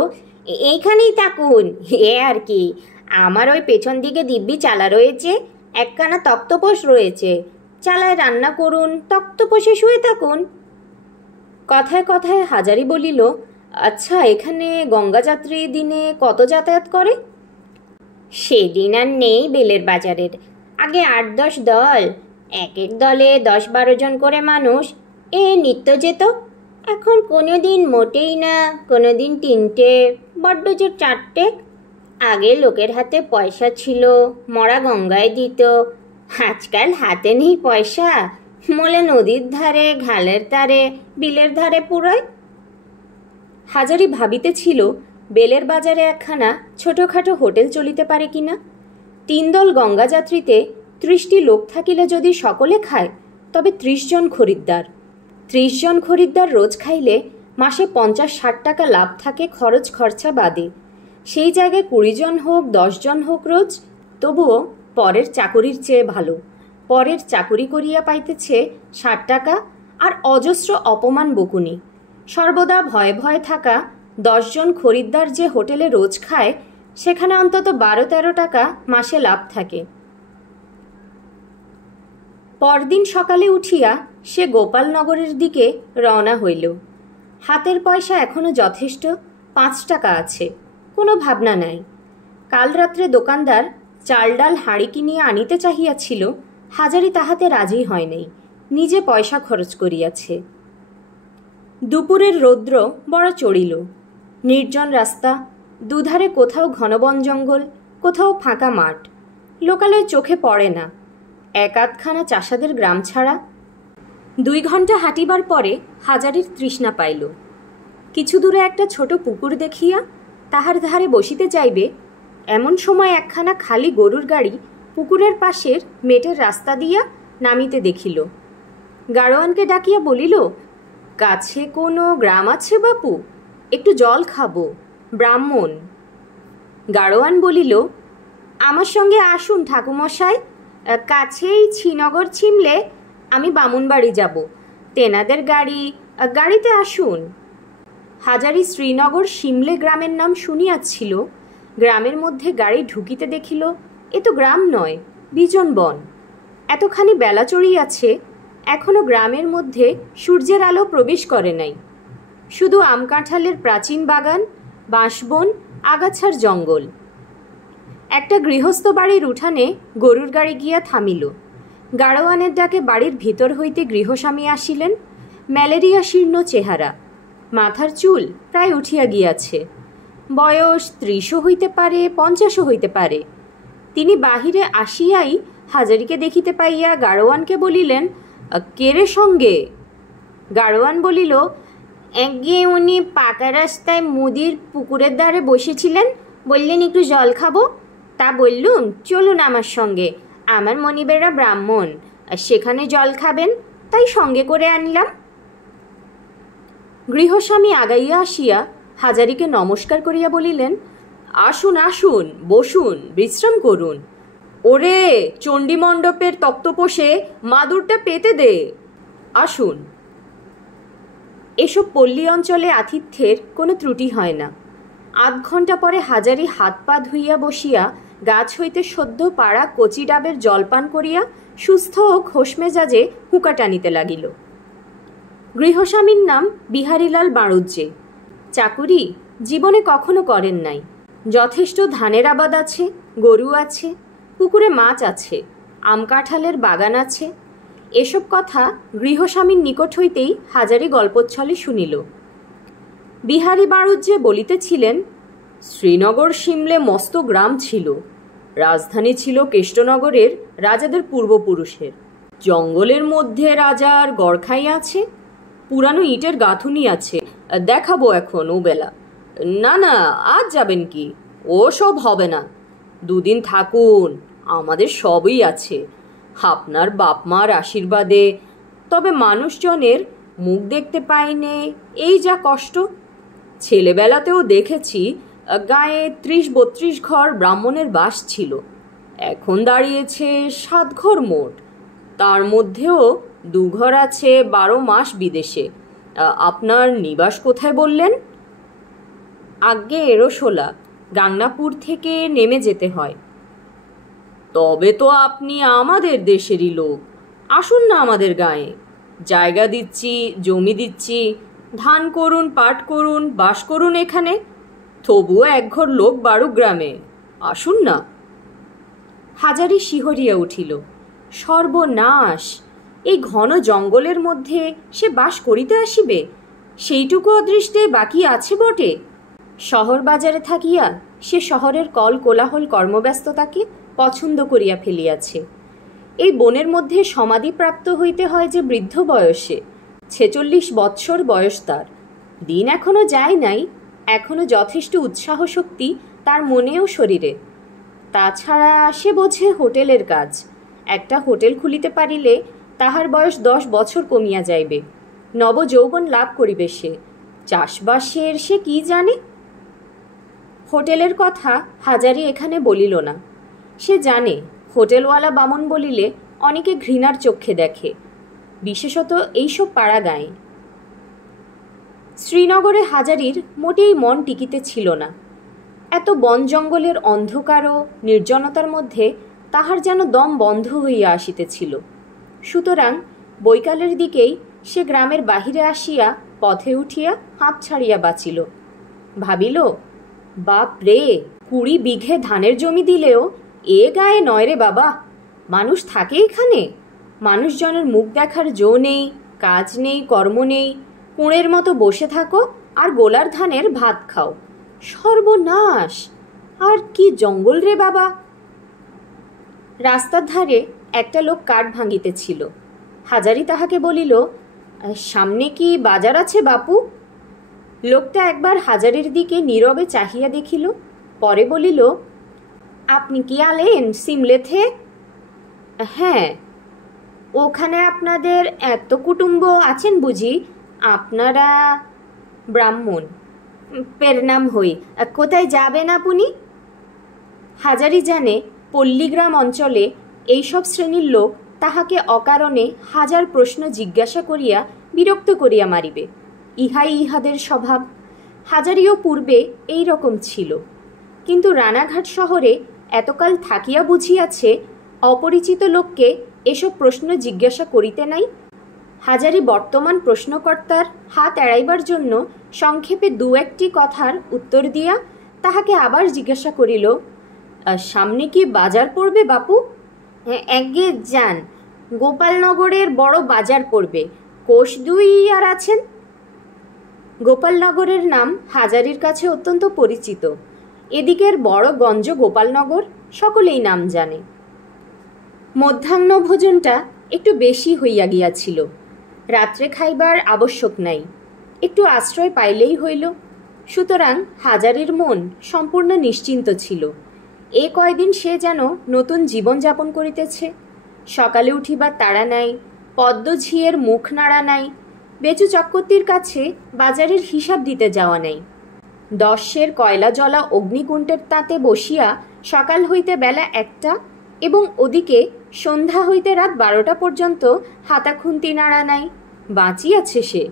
এইখানেই থাকুন। এ আর কি, আমার ওই পেছন দিকে দিব্যি চালা রয়েছে, একখানা তক্তপোষ রয়েছে। চালায় রান্না করুন, তক্তপোষে শুয়ে থাকুন। কথায় কথায় হাজারি বলিল, আচ্ছা এখানে গঙ্গাযাত্রী দিনে কত যাতায়াত করে? সেদিন আর নেই বেলের বাজারের। আগে 8-10 দল, এক এক দলে 10-12 জন করে মানুষ এ নিত্য যেত। এখন কোনো দিন মোটেই না, কোনো দিন 3টে, বড্ড জোর 4টে। আগে লোকের হাতে পয়সা ছিল, মরা গঙ্গায় দিত। আজকাল হাতে নেই পয়সা, মোলে নদীর ধারে, ঘালের ধারে, বিলের ধারে পুরোয়। হাজারি ভাবিতেছিল বেলের বাজারে একখানা ছোটোখাটো হোটেল চলিতে পারে কিনা। 3 দল গঙ্গাযাত্রীতে 30টি লোক থাকিলে যদি সকলে খায়, তবে 30 জন খরিদ্দার। 30 জন খরিদ্দার রোজ খাইলে মাসে 50-60 টাকা লাভ থাকে খরচ খরচা বাদে। সেই জায়গায় 20 জন হোক, 10 জন হোক রোজ, তবুও পরের চাকুরির চেয়ে ভালো। পরের চাকুরি করিয়া পাইতেছে 60 টাকা, আর অজস্র অপমান বকুনি। সর্বদা ভয়ে ভয়ে থাকা 10 জন খরিদ্দার যে হোটেলে রোজ খায়, সেখানে অন্তত 12-13 টাকা মাসে লাভ থাকে। পরদিন সকালে উঠিয়া সে গোপালনগরের দিকে রওনা হইল। হাতের পয়সা এখনো যথেষ্ট, 5 টাকা আছে, কোনো ভাবনা নাই। কাল রাত্রে দোকানদার চাল ডাল হাঁড়ি কিনিয়া আনিতে চাহিয়াছিল, হাজারি তাহাতে রাজি হয় নাই, নিজে পয়সা খরচ করিয়াছে। দুপুরের রৌদ্র বড় চড়িল। নির্জন রাস্তা, দুধারে কোথাও ঘন বন জঙ্গল, কোথাও ফাঁকা মাঠ, লোকালয় চোখে পড়ে না, এক আধখানা চাষাদের গ্রাম ছাড়া। 2 ঘণ্টা হাঁটিবার পরে হাজারির তৃষ্ণা পাইল। কিছু দূরে একটা ছোট পুকুর দেখিয়া তাহার ধারে বসিতে যাইবে, এমন সময় একখানা খালি গরুর গাড়ি পুকুরের পাশের মেটের রাস্তা দিয়া নামিতে দেখিল। গাড়োয়ানকে ডাকিয়া বলিল, কাছে কোনো গ্রাম আছে বাপু? একটু জল খাবো, ব্রাহ্মণ। গাড়োয়ান বলিল, আমার সঙ্গে আসুন ঠাকুমশাই, কাছেই শ্রীনগর ছিমলে আমি বামুনবাড়ি যাব, তেনাদের গাড়িতে আসুন। হাজারি শ্রীনগর সিমলে গ্রামের নাম শুনিয়াছিল। গ্রামের মধ্যে গাড়ি ঢুকিতে দেখিল, এ তো গ্রাম নয়, বিজন বন। এতখানি বেলা চড়িয়াছে, এখনো গ্রামের মধ্যে সূর্যের আলো প্রবেশ করে নাই। শুধু আম কাঁঠালের প্রাচীন বাগান, বাঁশবন, আগাছার জঙ্গল। একটা গৃহস্থ বাড়ির উঠানে গরুর গাড়ি গিয়া থামিল। গাড়োয়ানের ডাকে বাড়ির ভিতর হইতে গৃহস্বামী আসিলেন। ম্যালেরিয়া শীর্ণ চেহারা, মাথার চুল প্রায় উঠিয়া গিয়াছে। বয়স 30 হইতে পারে, 50 হইতে পারে। তিনি বাহিরে আসিয়াই হাজারিকে দেখিতে পাইয়া গাড়োয়ানকে বলিলেন, কেরে সঙ্গে? গাড়োয়ান বলিল, একগে উনি পাকা রাস্তায় মুদির পুকুরের ধারে বসেছিলেন, বললেন একটু জল খাবো, তা বললুম চলুন আমার সঙ্গে, আমার মনিবেরা ব্রাহ্মণ, সেখানে জল খাবেন, তাই সঙ্গে করে আনলাম। গৃহস্বামী আগাইয়া আসিয়া হাজারিকে নমস্কার করিয়া বলিলেন, আসুন আসুন, বসুন, বিশ্রাম করুন। ওরে চণ্ডীমণ্ডপের তক্তপোষে মাদুরটা পেতে দে, আসুন। এসব পল্লী অঞ্চলে আতিথ্যের কোনো ত্রুটি হয় না। 8 ঘণ্টা পরে হাজারি হাত পা ধুইয়া বসিয়া গাছ হইতে সদ্য পাড়া কচি ডাবের জলপান করিয়া সুস্থ ও খোশ মেজাজে হুঁকা টানিতে লাগিল। গৃহস্বামীর নাম বিহারীলাল বাড়ুজ্জে। চাকুরি জীবনে কখনো করেন নাই। যথেষ্ট ধানের আবাদ আছে, গরু আছে, পুকুরে মাছ আছে, আম কাঁঠালের বাগান আছে। এসব কথা গৃহস্বামীর নিকট হইতেই হাজারি গল্পচ্ছলে শুনিল। বিহারী বাড়ুজ্জে বলিতেছিলেন, শ্রীনগর সিমলে মস্ত গ্রাম ছিল, রাজধানী ছিল কেষ্টনগরের রাজাদের পূর্বপুরুষের। জঙ্গলের মধ্যে রাজার গড়খাই আছে, পুরানো ইটের গাঁথুনি আছে, দেখাবো এখন ও বেলা। না না, আজ যাবেন কি? ও সব হবে না, 2 দিন থাকুন, আমাদের সবই আছে, আপনার বাপ মার আশীর্বাদে। তবে মানুষজনের মুখ দেখতে পাইনে, এই যা কষ্ট। ছেলেবেলাতেও দেখেছি গায়ে 30-32 ঘর ব্রাহ্মণের বাস ছিল, এখন দাঁড়িয়েছে 7 ঘর মোট। তার মধ্যেও 2 ঘর আছে 12 মাস বিদেশে। আপনার নিবাস কোথায় বললেন? আজ্ঞে এরোশোলা, গাংনাপুর থেকে নেমে যেতে হয়। তবে তো আপনি আমাদের দেশেরই লোক, আসুন না আমাদের গাঁয়ে, জায়গা দিচ্ছি, জমি দিচ্ছি, ধান করুন, পাট করুন, বাস করুন এখানে, তবুও 1 ঘর লোক 12 গ্রামে, আসুন না। হাজারি শিহরিয়া উঠিল। সর্বনাশ! এই ঘন জঙ্গলের মধ্যে সে বাস করিতে আসিবে, সেইটুকু অদৃষ্টে বাকি আছে বটে। শহর বাজারে থাকিয়া সে শহরের কল কোলাহল কর্মব্যস্ততাকে পছন্দ করিয়া ফেলিয়াছে। এই বনের মধ্যে সমাধিপ্রাপ্ত হইতে হয় যে বৃদ্ধ বয়সে, 46 বৎসর বয়স তার। দিন এখনো যায় নাই, এখনো যথেষ্ট উৎসাহ শক্তি তার মনে ও শরীরে। তাছাড়া সে বোঝে হোটেলের কাজ। একটা হোটেল খুলিতে পারিলে তাহার বয়স 10 বছর কমিয়া যাইবে, নবযৌবন লাভ করিবে সে। চাষবাসের সে কি জানে? হোটেলের কথা হাজারি এখানে বলিল না। সে জানে হোটেলওয়ালা বামন বলিলে অনেকে ঘৃণার চক্ষে দেখে, বিশেষত এইসব পাড়া গাঁয়ে। শ্রীনগরে হাজারির মোটেই মন টিকিতে ছিল না। এত বন জঙ্গলের অন্ধকার ও নির্জনতার মধ্যে তাহার যেন দম বন্ধ হইয়া আসিতেছিল। সুতরাং বৈকালের দিকেই সে গ্রামের বাহিরে আসিয়া পথে উঠিয়া হাঁপ ছাড়িয়া বাঁচিল। ভাবিল, বাপ রে, 20 বিঘে ধানের জমি দিলেও এ গায়ে নয় রে বাবা। মানুষ থাকে এখানে? মানুষজনের মুখ দেখার জো নেই, কাজ নেই, কর্ম নেই। কুঁড়ের মতো বসে থাকো আর গোলার ধানের ভাত খাও। সর্বনাশ! আর কি জঙ্গল রে বাবা! রাস্তার ধারে একটা লোক কাঠ ভাঙিতেছিল। হাজারি তাহাকে বলিল, সামনে কি বাজার আছে বাপু? লোকটা একবার হাজারির দিকে নীরবে চাহিয়া দেখিল, পরে বলিল, আপনি কি আলেন সিমলেথে? হ্যাঁ। ওখানে আপনাদের এত কুটুম্ব আছেন বুঝি? আপনারা? ব্রাহ্মণ। পেরনাম হই। কোথায় যাবেন আপনি? হাজারি জানে পল্লীগ্রাম অঞ্চলে এইসব শ্রেণীর লোক তাহাকে অকারণে হাজার প্রশ্ন জিজ্ঞাসা করিয়া বিরক্ত করিয়া মারিবে। ইহাই ইহাদের স্বভাব। হাজারিও পূর্বে এই রকম ছিল, কিন্তু রানাঘাট শহরে এতকাল থাকিয়া বুঝিয়াছে অপরিচিত লোককে এসব প্রশ্ন জিজ্ঞাসা করিতে নাই। হাজারি বর্তমান প্রশ্নকর্তার হাত এড়াইবার জন্য সংক্ষেপে 2-1টি কথার উত্তর দিয়া তাহাকে আবার জিজ্ঞাসা করিল, সামনে কি বাজার পড়বে বাপু? একগে যান, গোপালনগরের বড় বাজার পড়বে, কোষ 2 আর আছেন। গোপালনগরের নাম হাজারির কাছে অত্যন্ত পরিচিত। এদিকের বড় গঞ্জ গোপালনগর, সকলেই নাম জানে। মধ্যাহ্ন ভোজনটা একটু বেশি হইয়া গিয়াছিল। রাত্রে খাইবার আবশ্যক নাই, একটু আশ্রয় পাইলেই হইল। সুতরাং হাজারির মন সম্পূর্ণ নিশ্চিন্ত ছিল। এ কয়দিন সে যেন নতুন জীবন যাপন করিতেছে। সকালে উঠিবার তাড়া নাই, পদ্মঝিয়ের মুখ নাড়া নাই, বেচু চক্রবর্তীর কাছে বাজারের হিসাব দিতে যাওয়া নাই। 10 কয়লা জ্বলা অগ্নিকুণ্ডের তাতে বসিয়া সকাল হইতে বেলা 1টা এবং ওদিকে সন্ধ্যা হইতে রাত 12টা পর্যন্ত হাতা খুন্তি নাড়া নাই। বাঁচিয়াছে সে।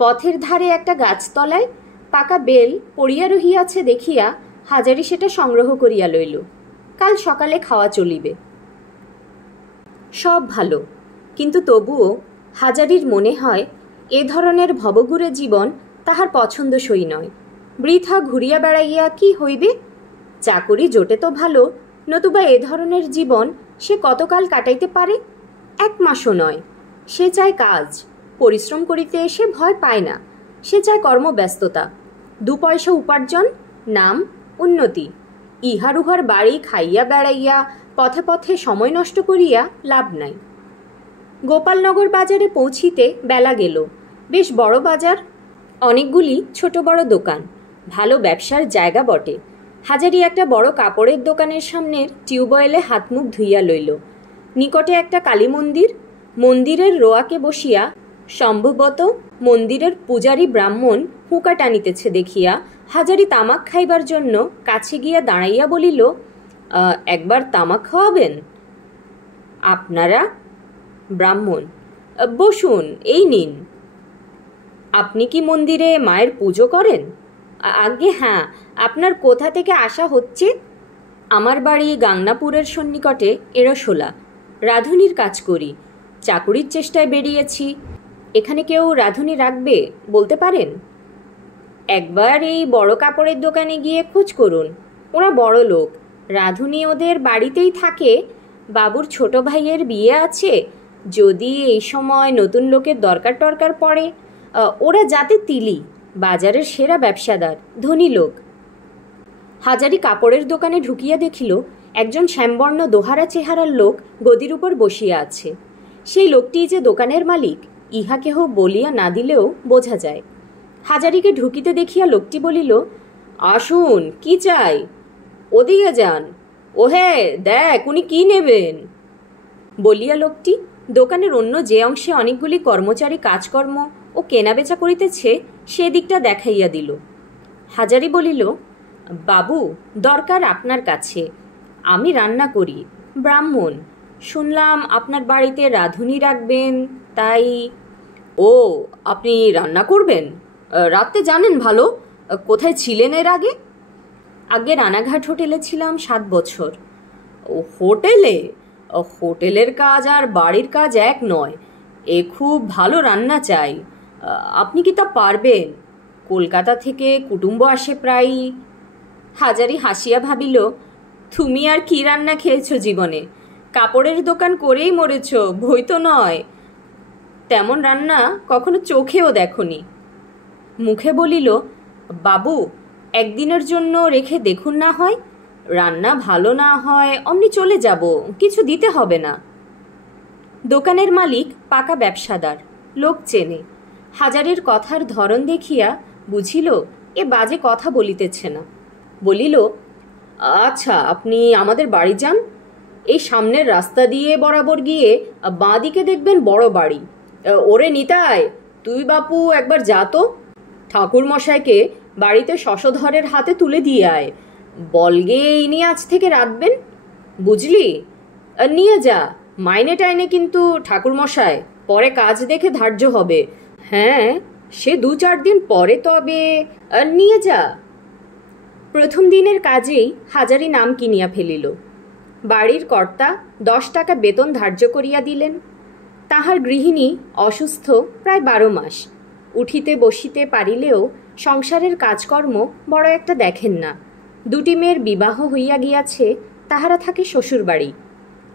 পথের ধারে একটা গাছতলায় পাকা বেল পড়িয়া রহিয়াছে দেখিয়া হাজারি সেটা সংগ্রহ করিয়া লইল। কাল সকালে খাওয়া চলিবে। সব ভালো, কিন্তু তবুও হাজারির মনে হয় এ ধরনের ভবঘুরে জীবন তাহার পছন্দসই নয়। বৃথা ঘুরিয়া বেড়াইয়া কি হইবে? চাকরি জোটে তো ভালো, নতুবা এ ধরনের জীবন সে কতকাল কাটাইতে পারে? 1 মাসও নয়। সে চায় কাজ, পরিশ্রম করিতে এসে ভয় পায় না। সে চায় কর্মব্যস্ততা, 2 পয়সা উপার্জন, নাম, উন্নতি। ইহার উহার বাড়ি খাইয়া বেড়াইয়া পথে পথে সময় নষ্ট করিয়া লাভ নাই। গোপালনগর বাজারে পৌঁছিতে বেলা গেল। বেশ বড় বাজার, অনেকগুলি ছোট বড় দোকান, ভালো ব্যবসার জায়গা বটে। হাজারি একটা বড় কাপড়ের দোকানের সামনের টিউবওয়েলে হাত মুখ ধুইয়া লইল। নিকটে একটা কালী মন্দির। মন্দিরের রোয়াকে বসিয়া সম্ভবত মন্দিরের পূজারী ব্রাহ্মণ হুঁকা টানিতেছে দেখিয়া হাজারি তামাক খাইবার জন্য কাছে গিয়া দাঁড়াইয়া বলিল, একবার তামাক খাওয়াবেন? আপনারা? ব্রাহ্মণ, বসুন, এই নিন। আপনি কি মন্দিরে মায়ের পুজো করেন? আজ্ঞে হ্যাঁ। আপনার কোথা থেকে আসা হচ্ছে? আমার বাড়ি গাংনাপুরের সন্নিকটে এরশোলা। রাঁধুনির কাজ করি। চাকুরির চেষ্টায় বেরিয়েছি। এখানে কেউ রাঁধুনি রাখবে বলতে পারেন? একবার এই বড় কাপড়ের দোকানে গিয়ে খোঁজ করুন। ওরা বড় লোক, রাঁধুনি ওদের বাড়িতেই থাকে। বাবুর ছোট ভাইয়ের বিয়ে আছে, যদি এই সময় নতুন লোকের দরকার পড়ে। ওরা যাতে তিলি, বাজারের সেরা ব্যবসাদার, ধনী লোক। হাজারি কাপড়ের দোকানে ঢুকিয়া দেখিল একজন শ্যামবর্ণ দোহারা চেহারার লোক গদির উপর বসিয়া আছে। সেই লোকটি যে দোকানের মালিক ইহা কেহ বলিয়া না দিলেও বোঝা যায়। হাজারিকে ঢুকিতে দেখিয়া লোকটি বলিল, আসুন, কি চাই? ওদিকে যান। ওহে, দেখ উনি কি নেবেন। বলিয়া লোকটি দোকানের অন্য যে অংশে অনেকগুলি কর্মচারী কাজকর্ম ও কেনাবেচা করিতেছে সে দিকটা দেখাইয়া দিল। হাজারি বলিল, বাবু, দরকার আপনার কাছে। আমি রান্না করি, ব্রাহ্মণ। শুনলাম আপনার বাড়িতে রাঁধুনি রাখবেন, তাই। ও, আপনি রান্না করবেন? রাতে জানেন ভালো। কোথায় ছিলেন এর আগে? আগে রানাঘাট হোটেলে ছিলাম 7 বছর। ও, হোটেলে? হোটেলের কাজ আর বাড়ির কাজ এক নয়। এ খুব ভালো রান্না চাই। আপনি কি তা পারবেন? কলকাতা থেকে কুটুম্ব আসে প্রায়। হাজারি হাসিয়া ভাবিল, তুমি আর কি রান্না খেয়েছ জীবনে? কাপড়ের দোকান করেই মরেছ, বই তো নয়। তেমন রান্না কখনো চোখেও দেখনি। মুখে বলিল, বাবু, একদিনের জন্য রেখে দেখুন না হয়। রান্না ভালো না হয় অমনি চলে যাব, কিছু দিতে হবে না। দোকানের মালিক পাকা ব্যবসাদার, লোক চেনে। হাজারের কথার ধরন দেখিয়া বুঝিল এ বাজে কথা বলিতেছে না। বলিল, আচ্ছা, আপনি আমাদের বাড়ি যান। এই সামনের রাস্তা দিয়ে বরাবর গিয়ে বাঁ দিকে দেখবেন বড় বাড়ি। ওরে নিতাই, তুই বাপু একবার যা তো। ঠাকুর মশাইকে বাড়িতে শশধরের হাতে তুলে দিয়ে আয়। বলগে ইনি আজ থেকে রাখবেন, বুঝলি? নিয়ে যা, মাইনে টাইনে কিন্তু ঠাকুর মশাই, পরে কাজ দেখে ধার্য হবে। হ্যাঁ, সে 2-4 দিন পরে তবে। নিয়ে যা। প্রথম দিনের কাজেই হাজারি নাম কিনিয়া ফেলিল। বাড়ির কর্তা 10 টাকা বেতন ধার্য করিয়া দিলেন। তাহার গৃহিণী অসুস্থ প্রায় 12 মাস। উঠিতে বসিতে পারিলেও সংসারের কাজকর্ম বড় একটা দেখেন না। 2টি মেয়ের বিবাহ হইয়া গিয়াছে, তাহারা থাকে শ্বশুরবাড়ি।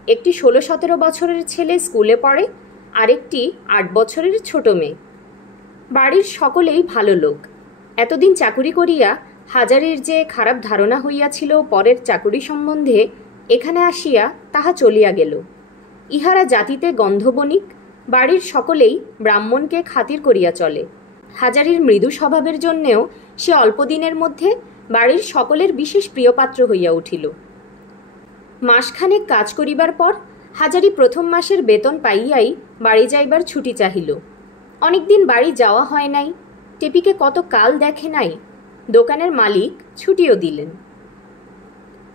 একটি 16-17 বছরের ছেলে স্কুলে পড়ে, আরেকটি 8 বছরের ছোট মেয়ে। বাড়ির সকলেই ভালো লোক। এতদিন চাকুরি করিয়া হাজারের যে খারাপ ধারণা হইয়াছিল পরের চাকুরি সম্বন্ধে, এখানে আসিয়া তাহা চলিয়া গেল। ইহারা জাতিতে গন্ধবণিক, বাড়ির সকলেই ব্রাহ্মণকে খাতির করিয়া চলে। হাজারির মৃদু স্বভাবের জন্যেও সে অল্পদিনের মধ্যে বাড়ির সকলের বিশেষ প্রিয়পাত্র হইয়া উঠিল। মাসখানেক কাজ করিবার পর হাজারি প্রথম মাসের বেতন পাইয়াই বাড়ি যাইবার ছুটি চাহিল। অনেকদিন বাড়ি যাওয়া হয় নাই, টেপিকে কত কাল দেখে নাই। দোকানের মালিক ছুটিও দিলেন।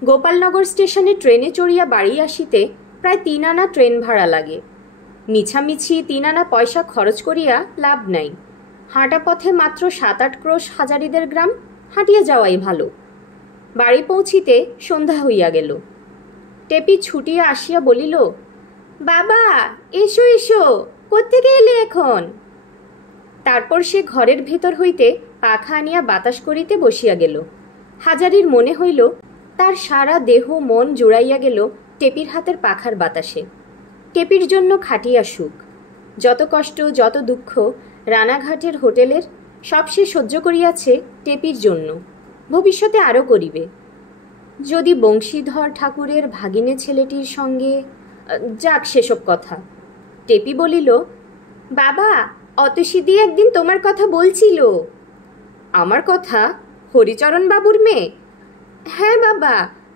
গোপালনগর স্টেশনে ট্রেনে চড়িয়া বাড়ি আসিতে প্রায় 3 আনা ট্রেন ভাড়া লাগে। মিছামিছি 3 আনা পয়সা খরচ করিয়া লাভ নাই। হাঁটা পথে মাত্র 7-8 ক্রোশ হাজারিদের গ্রাম, হাঁটিয়া যাওয়াই ভালো। বাড়ি পৌঁছিতে সন্ধ্যা হইয়া গেল। টেপি ছুটিয়া আসিয়া বলিল, বাবা, এসো এসো, কোত্থেকে এলে এখন? তারপর সে ঘরের ভেতর হইতে পাখা আনিয়া বাতাস করিতে বসিয়া গেল। হাজারির মনে হইল তার সারা দেহ মন জুড়াইয়া গেল টেপির হাতের পাখার বাতাসে। টেপির জন্য খাটিয়া সুখ, যত কষ্ট, যত দুঃখ রানাঘাটের হোটেলের, সব সে সহ্য করিয়াছে টেপির জন্য, ভবিষ্যতে আরও করিবে। যদি বংশীধর ঠাকুরের ভাগিনে ছেলেটির সঙ্গে, যাক সেসব কথা। টেপি বলিল, বাবা, অতসীদি একদিন তোমার কথা বলছিল। আমার কথা? হরিচরণ বাবুর মেয়ে? হ্যাঁ বাবা,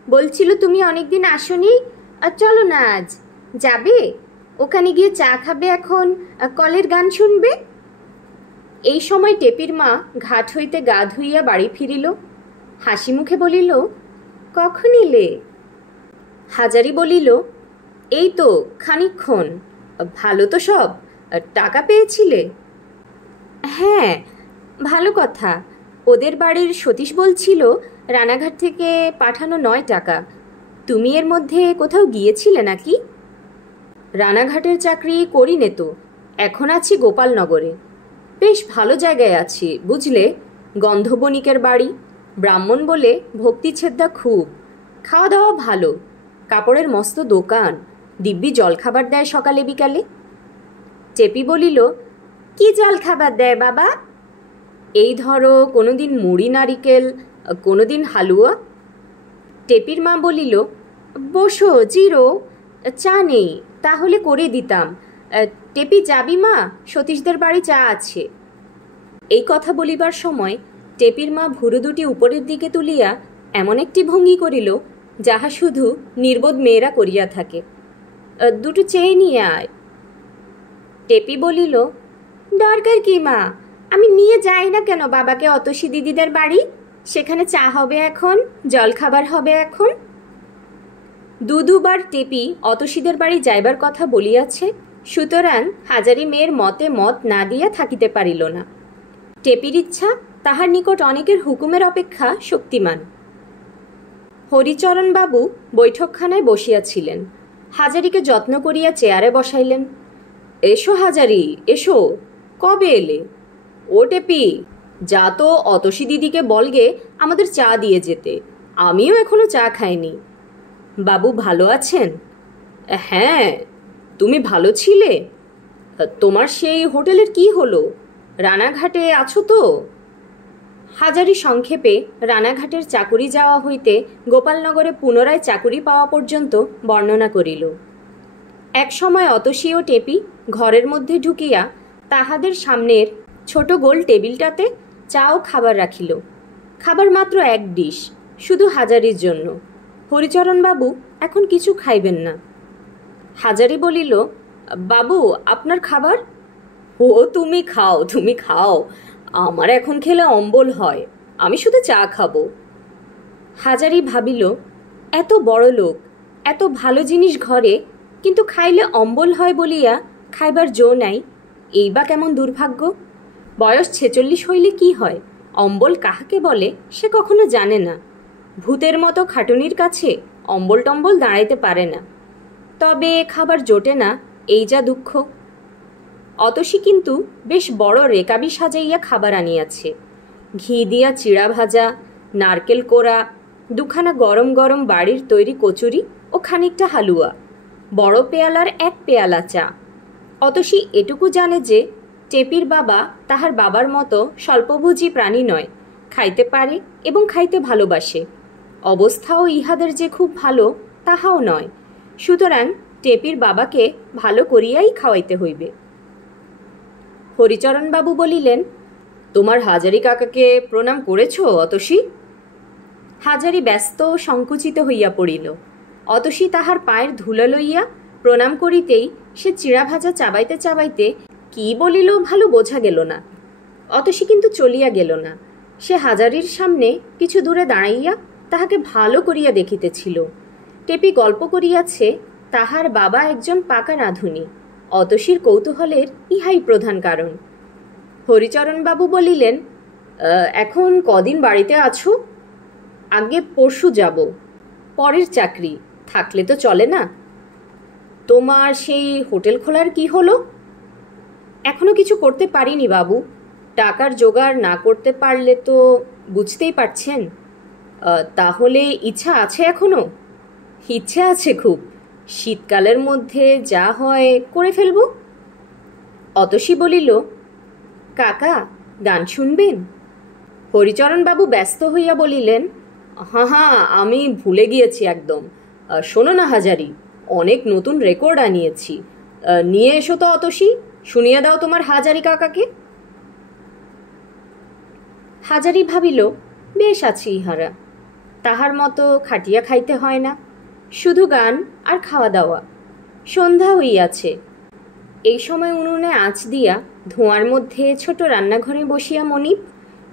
বলছিল তুমি অনেকদিন আসনি, চলো না আজ। যাবে? ওখানে গিয়ে চা খাবে, এখন কলের গান শুনবে। এই সময় টেপির মা ঘাট হইতে গা ধুইয়া বাড়ি ফিরিল। হাসি মুখে বলিল, কখন এলে? হাজারি বলিল, এই তো খানিকক্ষণ। ভালো তো সব? টাকা পেয়েছিলে? হ্যাঁ, ভালো কথা। ওদের বাড়ির সতীশ বলছিল রানাঘাট থেকে পাঠানো 9 টাকা। তুমি এর মধ্যে কোথাও গিয়েছিলে নাকি? রানাঘাটের চাকরি করি নে তো, এখন আছি গোপালনগরে। বেশ ভালো জায়গায় আছি, বুঝলে। গন্ধবণিকের বাড়ি, ব্রাহ্মণ বলে ভক্তি ছেদ্দা খুব, খাওয়া দাওয়া ভালো, কাপড়ের মস্ত দোকান, দিব্যি জলখাবার দেয় সকালে বিকালে। টেপি বলিল, কি জলখাবার দেয় বাবা? এই ধরো, কোনোদিন মুড়ি নারিকেল, কোনোদিন হালুয়া। টেপির মা বলিল, বসো চিরো, চা নেই, তাহলে করে দিতাম। টেপি যাবি মা? সতীশদের বাড়ি চা আছে। এই কথা বলিবার সময় টেপির মা ভুরু দুটি উপরের দিকে তুলিয়া এমন একটি ভঙ্গি করিল যাহা শুধু নির্বোধ মেয়েরা করিয়া থাকে। 2টো চেয়ে নিয়ে আয়। টেপি বলিল, দরকার কি মা? আমি নিয়ে যাই না কেন বাবাকে অতসী দিদিদের বাড়ি? সেখানে চা হবে এখন, জলখাবার হবে এখন। 2-2বার টেপি অতসীদের বাড়ি যাইবার কথা বলিয়াছে, সুতরাং হাজারি মেয়ের মতে মত না দিয়া থাকিতে পারিল না। টেপির ইচ্ছা তাহার নিকট অনেকের হুকুমের অপেক্ষা শক্তিমান। হরিচরণবাবু বৈঠকখানায় বসিয়াছিলেন। হাজারিকে যত্ন করিয়া চেয়ারে বসাইলেন। এসো হাজারি, এসো, কবে এলে? ও টেপি, যা তো অতসী দিদিকে বলগে আমাদের চা দিয়ে যেতে, আমিও এখনো চা খাইনি। বাবু ভালো আছেন? হ্যাঁ, তুমি ভালো ছিলে? তোমার সেই হোটেলের কি হলো? রানাঘাটে আছো তো? হাজারি সংক্ষেপে রানাঘাটের চাকুরি যাওয়া হইতে গোপালনগরে পুনরায় চাকুরি পাওয়া পর্যন্ত বর্ণনা করিল। এক সময় অতসী ও টেপি ঘরের মধ্যে ঢুকিয়া তাহাদের সামনের ছোট গোল টেবিলটাতে চা ও খাবার রাখিল। খাবার মাত্র এক ডিশ, শুধু হাজারির জন্য। হরিচরণবাবু এখন কিছু খাইবেন না। হাজারি বলিল, বাবু আপনার খাবার? ও তুমি খাও, তুমি খাও, আমার এখন খেলে অম্বল হয়, আমি শুধু চা খাবো। হাজারি ভাবিল, এত বড় লোক, এত ভালো জিনিস ঘরে, কিন্তু খাইলে অম্বল হয় বলিয়া খাইবার জো নাই, এই বা কেমন দুর্ভাগ্য। বয়স 46 হইলে কি হয়, অম্বল কাহাকে বলে সে কখনো জানে না। ভূতের মতো খাটুনির কাছে অম্বল টম্বল দাঁড়াইতে পারে না। তবে খাবার জোটে না, এই যা দুঃখ। অতসী কিন্তু বেশ বড় রেকাবি সাজাইয়া খাবার আনিয়াছে। ঘি দিয়া চিড়া ভাজা, নারকেল কোড়া, দুখানা গরম গরম বাড়ির তৈরি কচুরি ও খানিকটা হালুয়া, বড় পেয়ালার এক পেয়ালা চা। অতসী এটুকু জানে যে টেপির বাবা তাহার বাবার মতো স্বল্পভোজী প্রাণী নয়, খাইতে পারে এবং খাইতে ভালোবাসে। অবস্থাও ইহাদের যে খুব ভালো তাহাও নয়, সুতরাং টেপির বাবাকে ভালো করিয়াই খাওয়াইতে হইবে। হরিচরণবাবু বলিলেন, তোমার হাজারি কাকাকে প্রণাম করেছ অতসী? হাজারি ব্যস্ত ও সংকুচিত হইয়া পড়িল। অতসী তাহার পায়ের ধুলো লইয়া প্রণাম করিতেই সে চিড়া ভাজা চাবাইতে চাবাইতে কি বলিল ভালো বোঝা গেল না। অতসী কিন্তু চলিয়া গেল না, সে হাজারির সামনে কিছু দূরে দাঁড়াইয়া তাহাকে ভালো করিয়া দেখিতেছিল। টেপি গল্প করিয়াছে তাহার বাবা একজন পাকা রাঁধুনি। অতসীর কৌতূহলের ইহাই প্রধান কারণ। হরিচরণবাবু বলিলেন, এখন কদিন বাড়িতে আছো? আগে পরশু যাব। পরের চাকরি, থাকলে তো চলে না। তোমার সেই হোটেল খোলার কি হলো? এখনো কিছু করতে পারিনি বাবু, টাকার জোগাড় না করতে পারলে তো বুঝতেই পারছেন। তাহলে ইচ্ছা আছে এখনো? ইচ্ছে আছে খুব, শীতকালের মধ্যে যা হয় করে ফেলব। অতসী বলিল, কাকা গান শুনবেন? হরিচরণবাবু ব্যস্ত হইয়া বলিলেন, হ্যাঁ হ্যাঁ, আমি ভুলে গিয়েছি একদম। শোনো না হাজারি, অনেক নতুন রেকর্ড আনিয়েছি, নিয়ে এসো তো অতসী, শুনিয়ে দাও তোমার হাজারি কাকাকে। হাজারি ভাবিল, বেশ আছে ইহারা, তাহার মতো খাটিয়া খাইতে হয় না, শুধু গান আর খাওয়া দাওয়া। সন্ধ্যা হইয়াছে। এই সময় উনুনে আঁচ দিয়া ধোঁয়ার মধ্যে ছোট রান্নাঘরে বসিয়া মনিব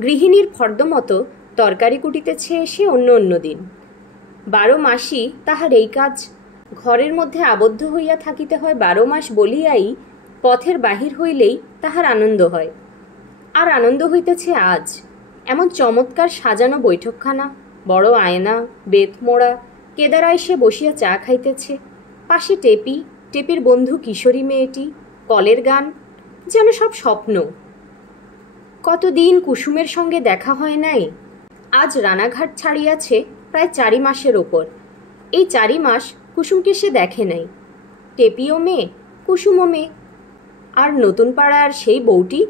গৃহিণীর ফর্দ মতো তরকারি কুটিতেছে সে অন্য দিন। 12 মাসই তাহার এই কাজ। ঘরের মধ্যে আবদ্ধ হইয়া থাকিতে হয় 12 মাস বলিয়াই পথের বাহির হইলেই তাহার আনন্দ হয়। আর আনন্দ হইতেছে আজ। এমন চমৎকার সাজানো বৈঠকখানা, বড় আয়না, বেত মোড়া, কেদারায় সে বসিয়া চা খাইতেছে। পাশে টেপি, টেপির বন্ধু কিশোরী মেয়েটি, কলের গান, যেন সব স্বপ্ন। কতদিন কুসুমের সঙ্গে দেখা হয় নাই। আজ রানাঘাট ছাড়িয়াছে প্রায় 4 মাসের ওপর। এই 4 মাস কুসুমকে সে দেখে নাই। টেপিও মেয়ে, কুসুমও মেয়ে। আর নতুন পাড়ার সেই বউটি,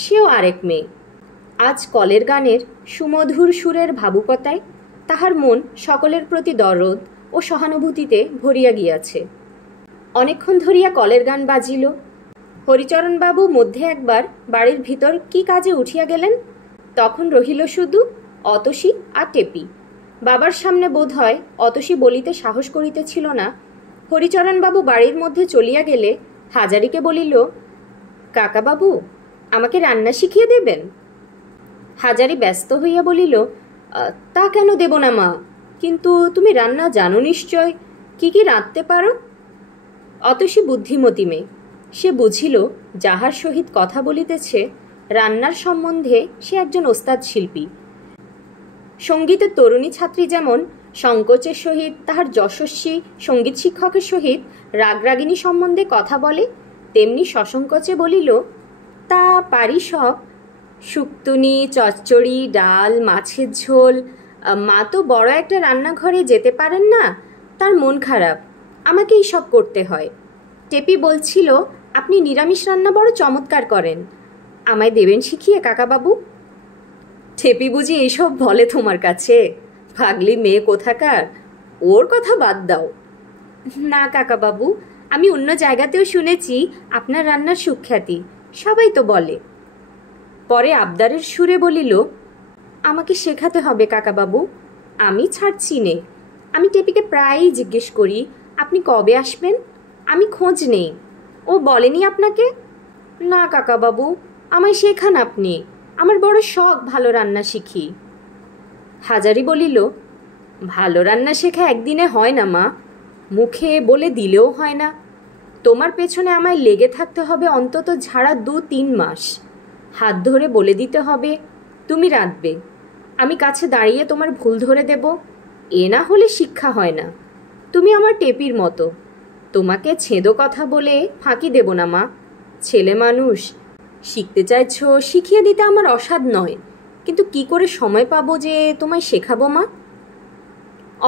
সেও আরেক মেয়ে। আজ কলের গানের সুমধুর সুরের ভাবুকতায় তাহার মন সকলের প্রতি দরদ ও সহানুভূতিতে ভরিয়া গিয়াছে। অনেকক্ষণ ধরিয়া কলের গান বাজিল। হরিচরণবাবু মধ্যে একবার বাড়ির ভিতর কি কাজে উঠিয়া গেলেন। তখন রহিল শুধু অতসী আর টেপি। বাবার সামনে বোধ হয় অতসী বলিতে সাহস করিতেছিল না। হরিচরণবাবু বাড়ির মধ্যে চলিয়া গেলে হাজারিকে বলিল, কাকাবাবু আমাকে রান্না শিখিয়ে দেবেন? হাজারি ব্যস্ত হইয়া বলিল, তা কেন দেব না মা, কিন্তু তুমি রান্না জানো নিশ্চয়, কি কি রাঁধতে পারো? অতসী বুদ্ধিমতী মেয়ে, সে বুঝিল যাহার সহিত কথা বলিতেছে রান্নার সম্বন্ধে সে একজন ওস্তাদ শিল্পী। সঙ্গীতের তরুণী ছাত্রী যেমন সংকোচের সহিত তাহার যশস্বী সঙ্গীত শিক্ষকের সহিত রাগরাগিনী সম্বন্ধে কথা বলে, তেমনি সসংকোচে বলিল, তা পারি সব। শুক্তুনি, চচ্চড়ি, ডাল, মাছের ঝোল। মা তো বড় একটা রান্নাঘরে যেতে পারেন না, তার মন খারাপ, আমাকেই সব করতে হয়। টেপি বলছিল, আপনি নিরামিষ রান্না বড় চমৎকার করেন, আমায় দেবেন শিখিয়ে কাকাবাবু? টেপি বুঝি এইসব বলে তোমার কাছে? পাগলি মেয়ে কোথাকার, ওর কথা বাদ দাও। না কাকাবাবু, আমি অন্য জায়গাতেও শুনেছি আপনার রান্নার সুখ্যাতি, সবাই তো বলে। পরে আবদারের সুরে বলিল, আমাকে শেখাতে হবে কাকাবাবু, আমি ছাড়ছি নে। আমি টেপিকে প্রায়ই জিজ্ঞেস করি, আপনি কবে আসবেন? আমি খোঁজ নেই। ও বলেনি আপনাকে? না কাকাবাবু, আমায় শেখান আপনি, আমার বড় শখ ভালো রান্না শিখি। হাজারি বলিল, ভালো রান্না শেখা একদিনে হয় না মা, মুখে বলে দিলেও হয় না। তোমার পেছনে আমায় লেগে থাকতে হবে অন্তত ঝাড়া 2-3 মাস। হাত ধরে বলে দিতে হবে, তুমি রাঁধবে, আমি কাছে দাঁড়িয়ে তোমার ভুল ধরে দেব। এ না হলে শিক্ষা হয় না। তুমি আমার টেপির মতো, তোমাকে ছেঁদো কথা বলে ফাঁকি দেব না মা। ছেলে মানুষ, শিখতে চাইছ, শিখিয়ে দিতে আমার অসাধ নয়, কিন্তু কি করে সময় পাবো যে তোমায় শেখাবো মা?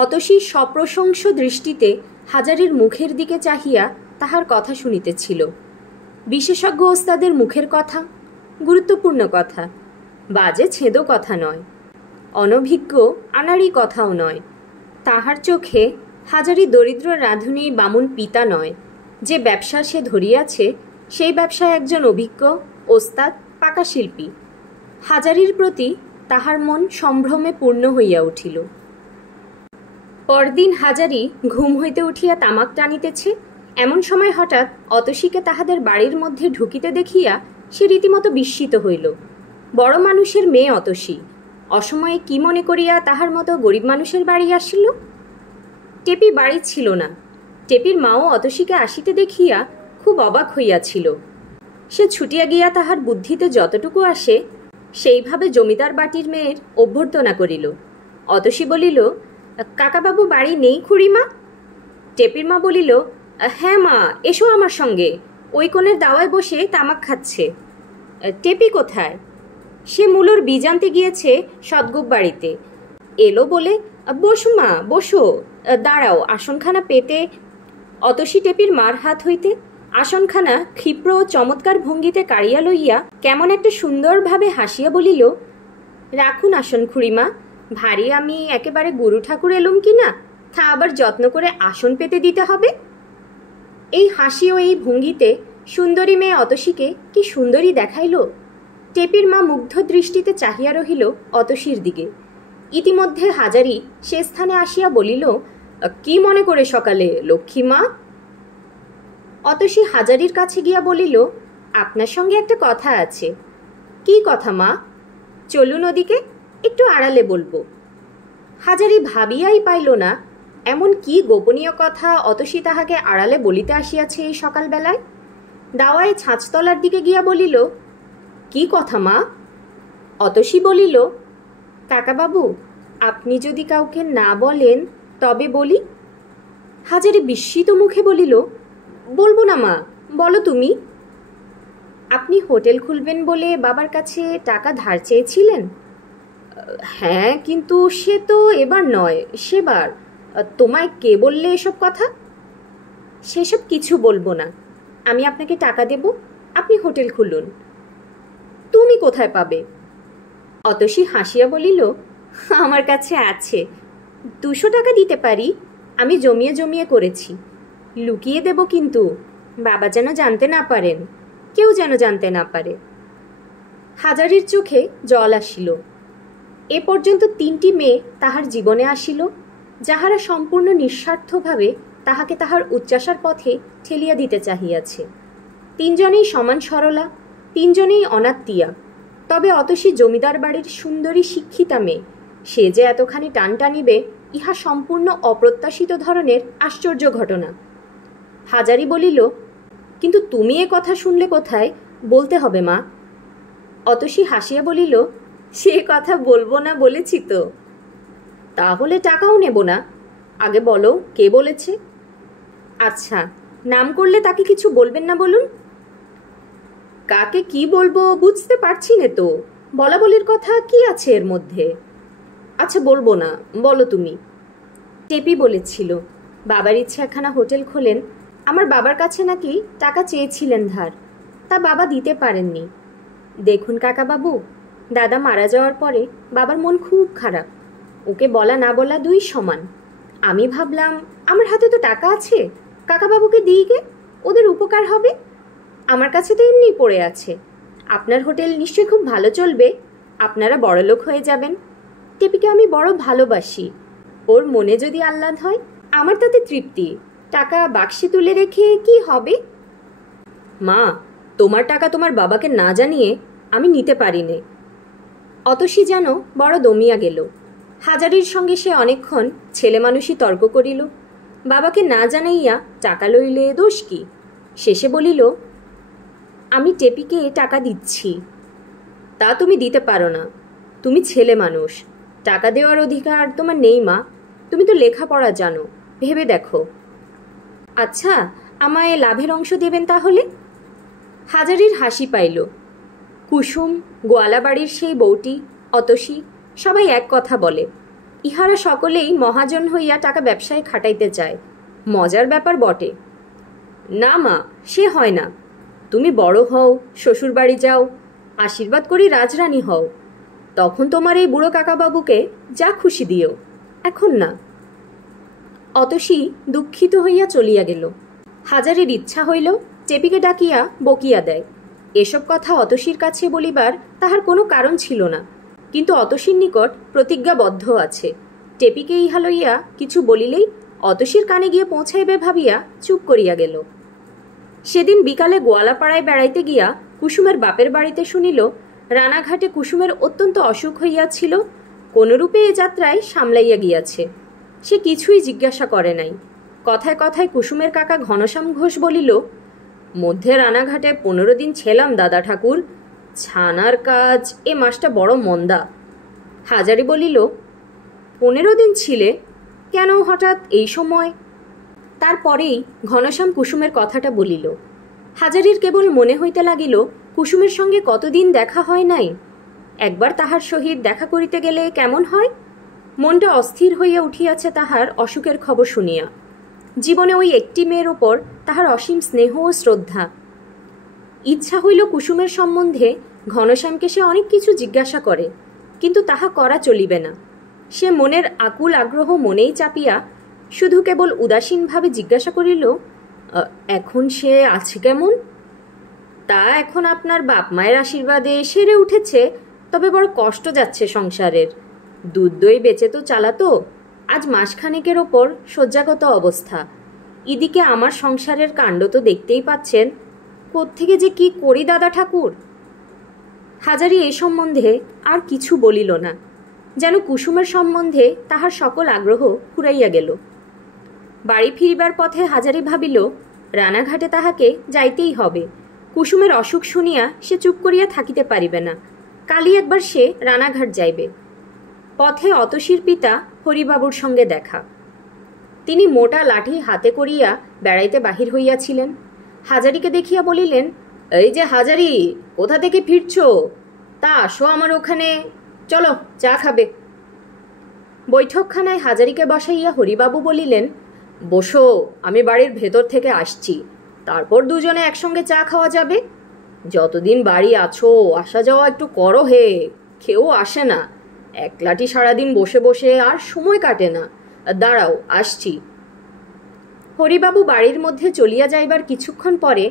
অতসী সপ্রশংস দৃষ্টিতে হাজারির মুখের দিকে চাহিয়া তাহার কথা শুনিতেছিল। বিশেষজ্ঞ ওস্তাদের মুখের কথা, গুরুত্বপূর্ণ কথা, বাজে ছেদো কথা নয়, অনভিজ্ঞ আনাড়ি কথাও নয়। তাহার চোখে হাজারি দরিদ্র রাঁধুনি বামুন পিতা নয়। যে ব্যবসা সে ধরিয়াছে, সেই ব্যবসায় একজন অভিজ্ঞ ওস্তাদ পাকা শিল্পী। হাজারির প্রতি তাহার মন সম্ভ্রমে পূর্ণ হইয়া উঠিল। পরদিন হাজারি ঘুম হইতে উঠিয়া তামাক টানিতেছে, এমন সময় হঠাৎ অতসীকে তাহাদের বাড়ির মধ্যে ঢুকিতে দেখিয়া সে রীতিমতো বিস্মিত হইল। বড় মানুষের মেয়ে অতসী অসময়ে কি মনে করিয়া তাহার মতো গরিব মানুষের বাড়ি আসিল? টেপি বাড়ি ছিল না। টেপির মাও অতসীকে আসিতে দেখিয়া খুব অবাক হইয়াছিল। সে ছুটিয়া গিয়া তাহার বুদ্ধিতে যতটুকু আসে সেইভাবে জমিদার বাটির মেয়ের অভ্যর্থনা করিল। অতসী বলিল, কাকাবাবু বাড়ি নেই খুড়িমা? টেপির মা বলিল, হ্যাঁ মা, এসো আমার সঙ্গে, ওই কোণের দাওয়ায় বসে তামাক খাচ্ছে। টেপি কোথায়? সে মূলর বীজ আনতে গিয়েছে সদগোপ বাড়িতে। এলো বলে, বসো মা বসো, দাঁড়াও আসনখানা পেতে। অতসী টেপির মার হাত হইতে আসনখানা ক্ষিপ্র ও চমৎকার ভঙ্গিতে কাড়িয়া লইয়া কেমন একটা সুন্দরভাবে হাসিয়া বলিল, রাখুন আসন খুড়িমা, ভারী আমি একেবারে গুরু ঠাকুর এলুম কি না, তা আবার যত্ন করে আসন পেতে দিতে হবে। এই হাসি ও এই ভঙ্গিতে সুন্দরী মেয়ে অতসীকে কি সুন্দরী দেখাইল। টেপির মা মুগ্ধ দৃষ্টিতে চাহিয়া রহিল অতসীর দিকে। ইতিমধ্যে হাজারি সে স্থানে আসিয়া বলিল, কি মনে করে সকালে লক্ষ্মী মা? অতসী হাজারির কাছে গিয়া বলিল, আপনার সঙ্গে একটা কথা আছে। কি কথা মা? চলুন ওদিকে, একটু আড়ালে বলবো। হাজারি ভাবিয়াই পাইল না এমন কি গোপনীয় কথা অতসী তাহাকে আড়ালে বলিতে আসিয়াছে এই সকালবেলায়। দাওয়ায় ছাঁচতলার দিকে গিয়া বলিল, কি কথা মা? অতসী বলিল, কাকাবাবু, আপনি যদি কাউকে না বলেন তবে বলি। হাজারি বিস্মিত মুখে বলিল, বলবো না মা, বলো তুমি। আপনি হোটেল খুলবেন বলে বাবার কাছে টাকা ধার চেয়েছিলেন? হ্যাঁ, কিন্তু সে তো এবার নয়, সেবার। তোমায় কে বললে এসব কথা? সেসব কিছু বলবো না, আমি আপনাকে টাকা দেব, আপনি হোটেল খুলুন। তুমি কোথায় পাবে? অতসী হাসিয়া বলিল, আমার কাছে আছে, 200 টাকা দিতে পারি, আমি জমিয়ে জমিয়ে করেছি। লুকিয়ে দেব কিন্তু, বাবা যেন জানতে না পারেন, কেউ যেন জানতে না পারে। হাজারির চোখে জল আসিল। এ পর্যন্ত 3টি মেয়ে তাহার জীবনে আসিল, যাহারা সম্পূর্ণ নিঃস্বার্থভাবে তাহাকে তাহার উচ্চাসার পথে ঠেলিয়া দিতে চাহিয়াছে। 3 জনেই সমান সরলা, 3 জনেই অনাত্মীয়া। তবে অতসী জমিদার বাড়ির সুন্দরী শিক্ষিতা মেয়ে, সে যে এতখানি টান টানিবে ইহা সম্পূর্ণ অপ্রত্যাশিত ধরনের আশ্চর্য ঘটনা। হাজারি বলিল, কিন্তু তুমি এ কথা শুনলে কোথায়? বলতে হবে মা। অতসী হাসিয়া বলিল, সে কথা বলবো না বলেছি তো। তাহলে টাকাও নেব না। আগে বলো কে বলেছে? আচ্ছা, নাম করলে তাকে কিছু বলবেন না বলুন। কাকে কি বলবো বুঝতে পারছি না তো, বলা বলির কথা কি আছে এর মধ্যে? আচ্ছা বলবো না, বলো তুমি। টেপি বলেছিল বাবার ইচ্ছে একখানা হোটেল খোলেন। আমার বাবার কাছে নাকি টাকা চেয়েছিলেন ধার, তা বাবা দিতে পারেননি। দেখুন কাকাবাবু, দাদা মারা যাওয়ার পরে বাবার মন খুব খারাপ। ওকে বলা না বলা দুই সমান। আমি ভাবলাম আমার হাতে তো টাকা আছে, কাকাবাবুকে দিই গে, ওদের উপকার হবে। আমার কাছে তো এমনি পড়ে আছে। আপনার হোটেল নিশ্চয়ই খুব ভালো চলবে, আপনারা বড়লোক হয়ে যাবেন। টেপিকে আমি বড় ভালোবাসি, ওর মনে যদি আহ্লাদ হয় আমার তাতে তৃপ্তি। টাকা বাক্সে তুলে রেখে কি হবে? মা, তোমার টাকা তোমার বাবাকে না জানিয়ে আমি নিতে পারি নে। অতসী যেন বড় দমিয়া গেল। হাজারির সঙ্গে সে অনেকক্ষণ ছেলে মানুষই তর্ক করিল। বাবাকে না জানাইয়া টাকা লইলে দোষ কি? শেষে বলিল, আমি টেপিকে টাকা দিচ্ছি। তা তুমি দিতে পারো না, তুমি ছেলে মানুষ, টাকা দেওয়ার অধিকার তোমার নেই মা। তুমি তো লেখাপড়া জানো, ভেবে দেখো। আচ্ছা, আমায় লাভের অংশ দেবেন তাহলে? হাজারির হাসি পাইল। কুসুম, গোয়ালাবাড়ির সেই বউটি, অতসী সবাই এক কথা বলে। ইহারা সকলেই মহাজন হইয়া টাকা ব্যবসায় খাটাইতে চায়। মজার ব্যাপার বটে। না মা, সে হয় না। তুমি বড় হও, শ্বশুরবাড়ি যাও, আশীর্বাদ করি রাজরানী হও, তখন তোমার এই বুড়ো কাকাবাবুকে যা খুশি দিও, এখন না। অতসী দুঃখিত হইয়া চলিয়া গেল। হাজারের ইচ্ছা হইল টেপিকে ডাকিয়া বকিয়া দেয়। এসব কথা অতসীর কাছে বলিবার তাহার কোনো কারণ ছিল না, কিন্তু অতসীর নিকট প্রতিজ্ঞাবদ্ধ আছে। টেপিকে ইহা লইয়া কিছু বলিলেই অতসীর কানে গিয়ে পৌঁছাইবে ভাবিয়া চুপ করিয়া গেল। সেদিন বিকালে গোয়ালাপাড়ায় বেড়াইতে গিয়া কুসুমের বাপের বাড়িতে শুনিল রানাঘাটে কুসুমের অত্যন্ত অসুখ হইয়াছিল। কোনরূপে এ যাত্রায় সামলাইয়া গিয়াছে। সে কিছুই জিজ্ঞাসা করে নাই। কথায় কথায় কুসুমের কাকা ঘনশ্যাম ঘোষ বলিল, মধ্যে রানাঘাটে 15 দিন ছিলাম দাদা ঠাকুর, ছানার কাজ এ মাসটা বড় মন্দা। হাজারি বলিল, 15 দিন ছিলে, কেন হঠাৎ এই সময়? তারপরেই ঘনশ্যাম কুসুমের কথাটা বলিল। হাজারির কেবল মনে হইতে লাগিল কুসুমের সঙ্গে কতদিন দেখা হয় নাই, একবার তাহার সহিত দেখা করিতে গেলে কেমন হয়। মনটা অস্থির হইয়া উঠিয়াছে তাহার অসুখের খবর শুনিয়া। জীবনে ওই একটি মেয়ের ওপর তাহার অসীম স্নেহ ও শ্রদ্ধা। ইচ্ছা হইল কুসুমের সম্বন্ধে ঘনশ্যামকে সে অনেক কিছু জিজ্ঞাসা করে, কিন্তু তাহা করা চলিবে না। সে মনের আকুল আগ্রহ মনেই চাপিয়া শুধু কেবল উদাসীনভাবে জিজ্ঞাসা করিল, এখন সে আছে কেমন? তা এখন আপনার বাপ মায়ের আশীর্বাদে সেরে উঠেছে, তবে বড় কষ্ট যাচ্ছে সংসারের। দুধ দই বেচে তো চালাতো, আজ মাসখানেকের ওপর শয্যাগত অবস্থা। এদিকে আমার সংসারের কাণ্ড তো দেখতেই পাচ্ছেন, কোত্থেকে যে কি করি দাদা ঠাকুর। হাজারি এ সম্বন্ধে আর কিছু বলিল না, যেন কুসুমের সম্বন্ধে তাহার সকল আগ্রহ ফুরাইয়া গেল। বাড়ি ফিরিবার পথে হাজারি ভাবিল রানাঘাটে তাহাকে যাইতেই হবে। কুসুমের অসুখ শুনিয়া সে চুপ করিয়া থাকিতে পারিবে না। কালই একবার সে রানাঘাট যাইবে। পথে অতসীর পিতা হরিবাবুর সঙ্গে দেখা। তিনি মোটা লাঠি হাতে করিয়া বেড়াইতে বাহির হইয়াছিলেন। হাজারিকে দেখিয়া বলিলেন, এই যে হাজারি, কোথা থেকে ফিরছ? তা আসো আমার ওখানে, চলো চা খাবে। বৈঠকখানায় হাজারিকে বসাইয়া হরিবাবু বলিলেন, বসো, আমি বাড়ির ভেতর থেকে আসছি, তারপর দুজনে একসঙ্গে চা খাওয়া যাবে। যতদিন বাড়ি আছো আসা যাওয়া একটু করো হে, কেউ আসে না, একলাটি সারাদিন বসে বসে আর সময় কাটে না। দাঁড়াও, আসছি। হরিবাবু বাড়ির মধ্যে চলিয়া যাইবার কিছুক্ষণ পরে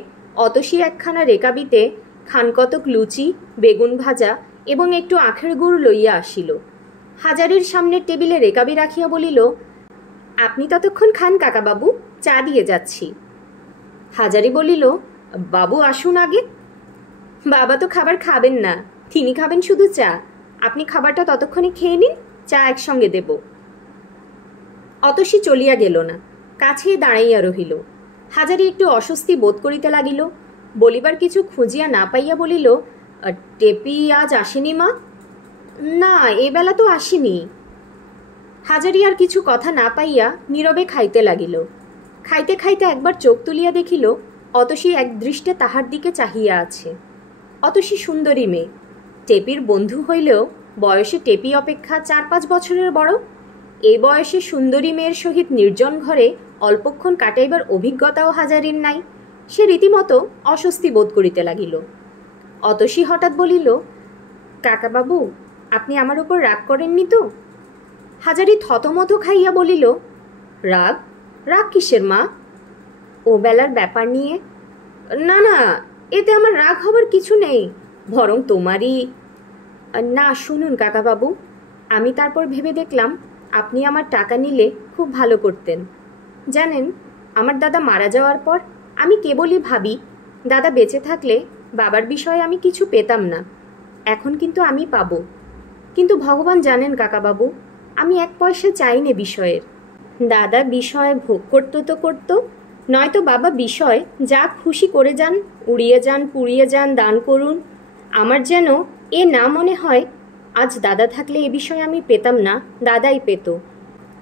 অতসী একখানা রেকাবিতে খানকতক লুচি, বেগুন ভাজা এবং একটু আখের গুড় লইয়া আসিল। হাজারির সামনের টেবিলে রেকাবি রাখিয়া বলিল, আপনি ততক্ষণ খান কাকাবাবু, চা দিয়ে যাচ্ছি। হাজারি বলিল, বাবু আসুন আগে। বাবা তো খাবার খাবেন না, তিনি খাবেন শুধু চা। আপনি খাবারটা ততক্ষণে খেয়ে নিন, চা একসঙ্গে দেব। অতসী চলিয়া গেল না, কাছেই দাঁড়াইয়া রহিল। হাজারি একটু অস্বস্তি বোধ করিতে লাগিল। বলিবার কিছু খুঁজিয়া না পাইয়া বলিল, টেপি আজ আসেনি মা? না, এবেলা তো আসেনি। হাজারি আর কিছু কথা না পাইয়া নীরবে খাইতে লাগিল। খাইতে খাইতে একবার চোখ তুলিয়া দেখিল অতসী এক দৃষ্টে তাহার দিকে চাহিয়া আছে। অতসী সুন্দরী মেয়ে, টেপির বন্ধু হইলেও বয়সে টেপি অপেক্ষা 4-5 বছরের বড়। এই বয়সে সুন্দরী মেয়ের সহিত নির্জন ঘরে অল্পক্ষণ কাটাইবার অভিজ্ঞতাও হাজারির নাই। সে রীতিমতো অস্বস্তি বোধ করিতে লাগিল। অতসী হঠাৎ বলিল, কাকাবাবু, আপনি আমার উপর রাগ করেননি তো? হাজারি থতমত খাইয়া বলিল, রাগ? রাগ কিসের মা? ও বেলার ব্যাপার নিয়ে? না না, এতে আমার রাগ হবার কিছু নেই, বরং তোমারই। না, শুনুন কাকাবাবু, আমি তারপর ভেবে দেখলাম আপনি আমার টাকা নিলে খুব ভালো করতেন। জানেন, আমার দাদা মারা যাওয়ার পর আমি কেবলই ভাবি দাদা বেঁচে থাকলে বাবার বিষয়ে আমি কিছু পেতাম না, এখন কিন্তু আমি পাবো। কিন্তু ভগবান জানেন কাকাবাবু, আমি 1 পয়সা চাইনে বিষয়ের। দাদা বিষয় ভোগ করতো তো করতো, নয়তো বাবা বিষয় যা খুশি করে যান, উড়িয়ে যান, পুড়িয়ে যান, দান করুন। আমার যেন এ না মনে হয় আজ দাদা থাকলে এ বিষয় আমি পেতাম না, দাদাই পেত।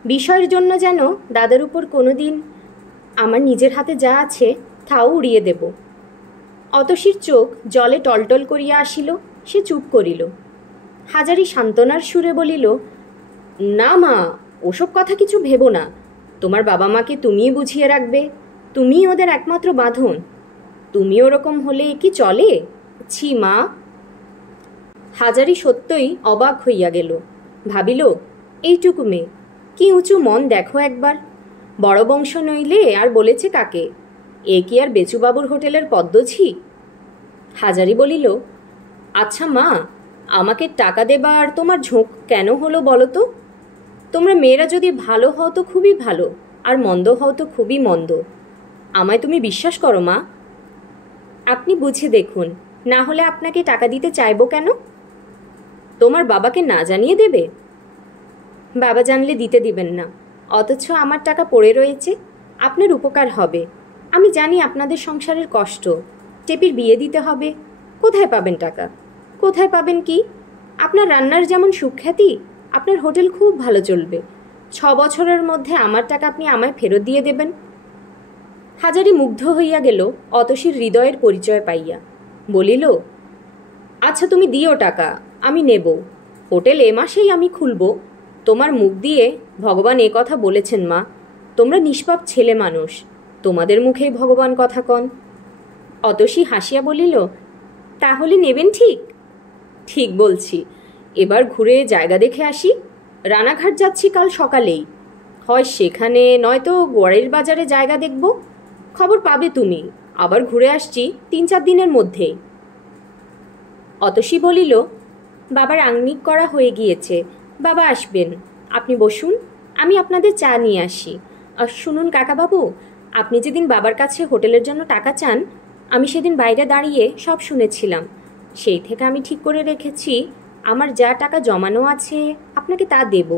বিষয়ের জন্য যেন দাদার উপর কোনো দিন আমার নিজের হাতে যা আছে তাও উড়িয়ে দেব। অতসীর চোখ জলে টলটল করিয়া আসিল, সে চুপ করিল। হাজারি সান্ত্বনার সুরে বলিল, না মা, ওসব কথা কিছু ভেবো না। তোমার বাবা মাকে তুমিই বুঝিয়ে রাখবে, তুমিই ওদের একমাত্র বাঁধন। তুমি ওরকম হলে কি চলে? ছি মা। হাজারি সত্যই অবাক হইয়া গেল। ভাবিল, এইটুকু মেয়ে, কি উঁচু মন দেখো একবার। বড় বংশ নইলে আর বলেছে কাকে? এ কি আর বেচুবাবুর হোটেলের পদ্মঝি? হাজারি বলিল, আচ্ছা মা, আমাকে টাকা দেবার তোমার ঝোঁক কেন হলো বলো তো? তোমরা মেয়েরা যদি ভালো হও তো খুবই ভালো, আর মন্দ হও তো খুবই মন্দ। আমায় তুমি বিশ্বাস করো মা? আপনি বুঝে দেখুন, না হলে আপনাকে টাকা দিতে চাইবো কেন? তোমার বাবাকে না জানিয়ে দেবে? বাবা জানলে দিতে দিবেন না, অথচ আমার টাকা পড়ে রয়েছে, আপনার উপকার হবে। আমি জানি আপনাদের সংসারের কষ্ট, টেপির বিয়ে দিতে হবে। কোথায় পাবেন টাকা? কোথায় পাবেন কি? আপনার রান্নার যেমন সুখ্যাতি, আপনার হোটেল খুব ভালো চলবে। 6 বছরের মধ্যে আমার টাকা আপনি আমায় ফেরত দিয়ে দেবেন। হাজারি মুগ্ধ হইয়া গেল অতসীর হৃদয়ের পরিচয় পাইয়া। বলিল, আচ্ছা তুমি দিও টাকা, আমি নেব। হোটেল এ মাসেই আমি খুলব। তোমার মুখ দিয়ে ভগবান এ কথা বলেছেন মা, তোমরা নিষ্পাপ ছেলে মানুষ, তোমাদের মুখেই ভগবান কথা কন। অতসী হাসিয়া বলিল, তাহলে নেবেন ঠিক? ঠিক বলছি। এবার ঘুরে জায়গা দেখে আসি। রানাঘাট যাচ্ছি কাল সকালেই, হয় সেখানে নয়তো গোয়ারের বাজারে জায়গা দেখব। খবর পাবে তুমি। আবার ঘুরে আসছি 3-4 দিনের মধ্যেই। অতসী বলিল, বাবার আংনিক করা হয়ে গিয়েছে, বাবা আসবেন, আপনি বসুন, আমি আপনাদের চা নিয়ে আসি। আর শুনুন কাকাবাবু, আপনি যেদিন বাবার কাছে হোটেলের জন্য টাকা চান, আমি সেদিন বাইরে দাঁড়িয়ে সব শুনেছিলাম। সেই থেকে আমি ঠিক করে রেখেছি আমার যা টাকা জমানো আছে আপনাকে তা দেব।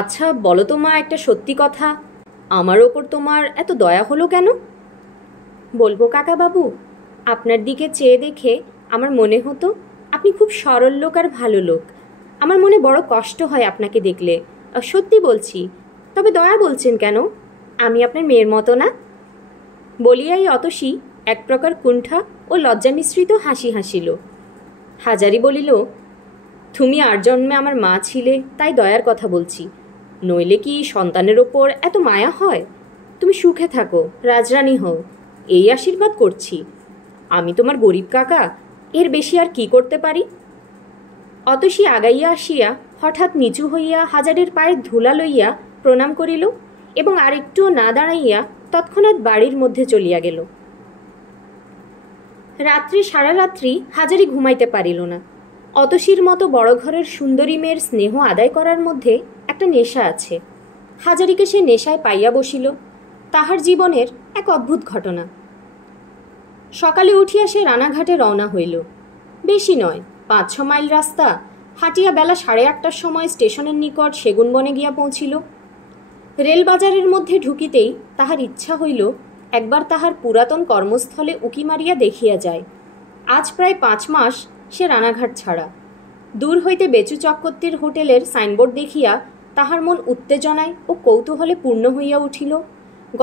আচ্ছা বলো তো মা, একটা সত্যি কথা, আমার ওপর তোমার এত দয়া হলো কেন? বলবো কাকাবাবু, আপনার দিকে চেয়ে দেখে আমার মনে হতো আপনি খুব সরল লোক আর ভালো লোক। আমার মনে বড় কষ্ট হয় আপনাকে দেখলে, সত্যি বলছি। তবে দয়া বলছেন কেন? আমি আপনার মেয়ের মতো না? বলিয়াই অতসী এক প্রকার কুণ্ঠা ও লজ্জা মিশ্রিত হাসি হাসিল। হাজারি বলিল, তুমি আর জন্মে আমার মা ছিলে, তাই দয়ার কথা বলছি, নইলে কি সন্তানের ওপর এত মায়া হয়? তুমি সুখে থাকো, রাজরানী হও, এই আশীর্বাদ করছি। আমি তোমার গরিব কাকা, এর বেশি আর কি করতে পারি? অতসী আগাইয়া আসিয়া হঠাৎ নিচু হইয়া হাজারের পায়ের ধুলা লইয়া প্রণাম করিল এবং আরেকটুও না দাঁড়াইয়া তৎক্ষণাৎ বাড়ির মধ্যে চলিয়া গেল। রাত্রি সারা রাত্রি হাজারি ঘুমাইতে পারিল না। অতসীর মতো বড় ঘরের সুন্দরী মেয়ের স্নেহ আদায় করার মধ্যে একটা নেশা আছে। হাজারিকে সে নেশায় পাইয়া বসিল। তাহার জীবনের এক অদ্ভুত ঘটনা। সকালে উঠিয়া সে রানাঘাটে রওনা হইল। বেশি নয়, 5-6 মাইল রাস্তা হাঁটিয়া বেলা 8:30টার সময় স্টেশনের নিকট সেগুনবনে গিয়া পৌঁছিল। রেলবাজারের মধ্যে ঢুকিতেই তাহার ইচ্ছা হইল একবার তাহার পুরাতন কর্মস্থলে উকি মারিয়া দেখিয়া যায়। আজ প্রায় 5 মাস সে রানাঘাট ছাড়া। দূর হইতে বেচু চক্রবর্তীর হোটেলের সাইনবোর্ড দেখিয়া তাহার মন উত্তেজনায় ও কৌতূহলে পূর্ণ হইয়া উঠিল।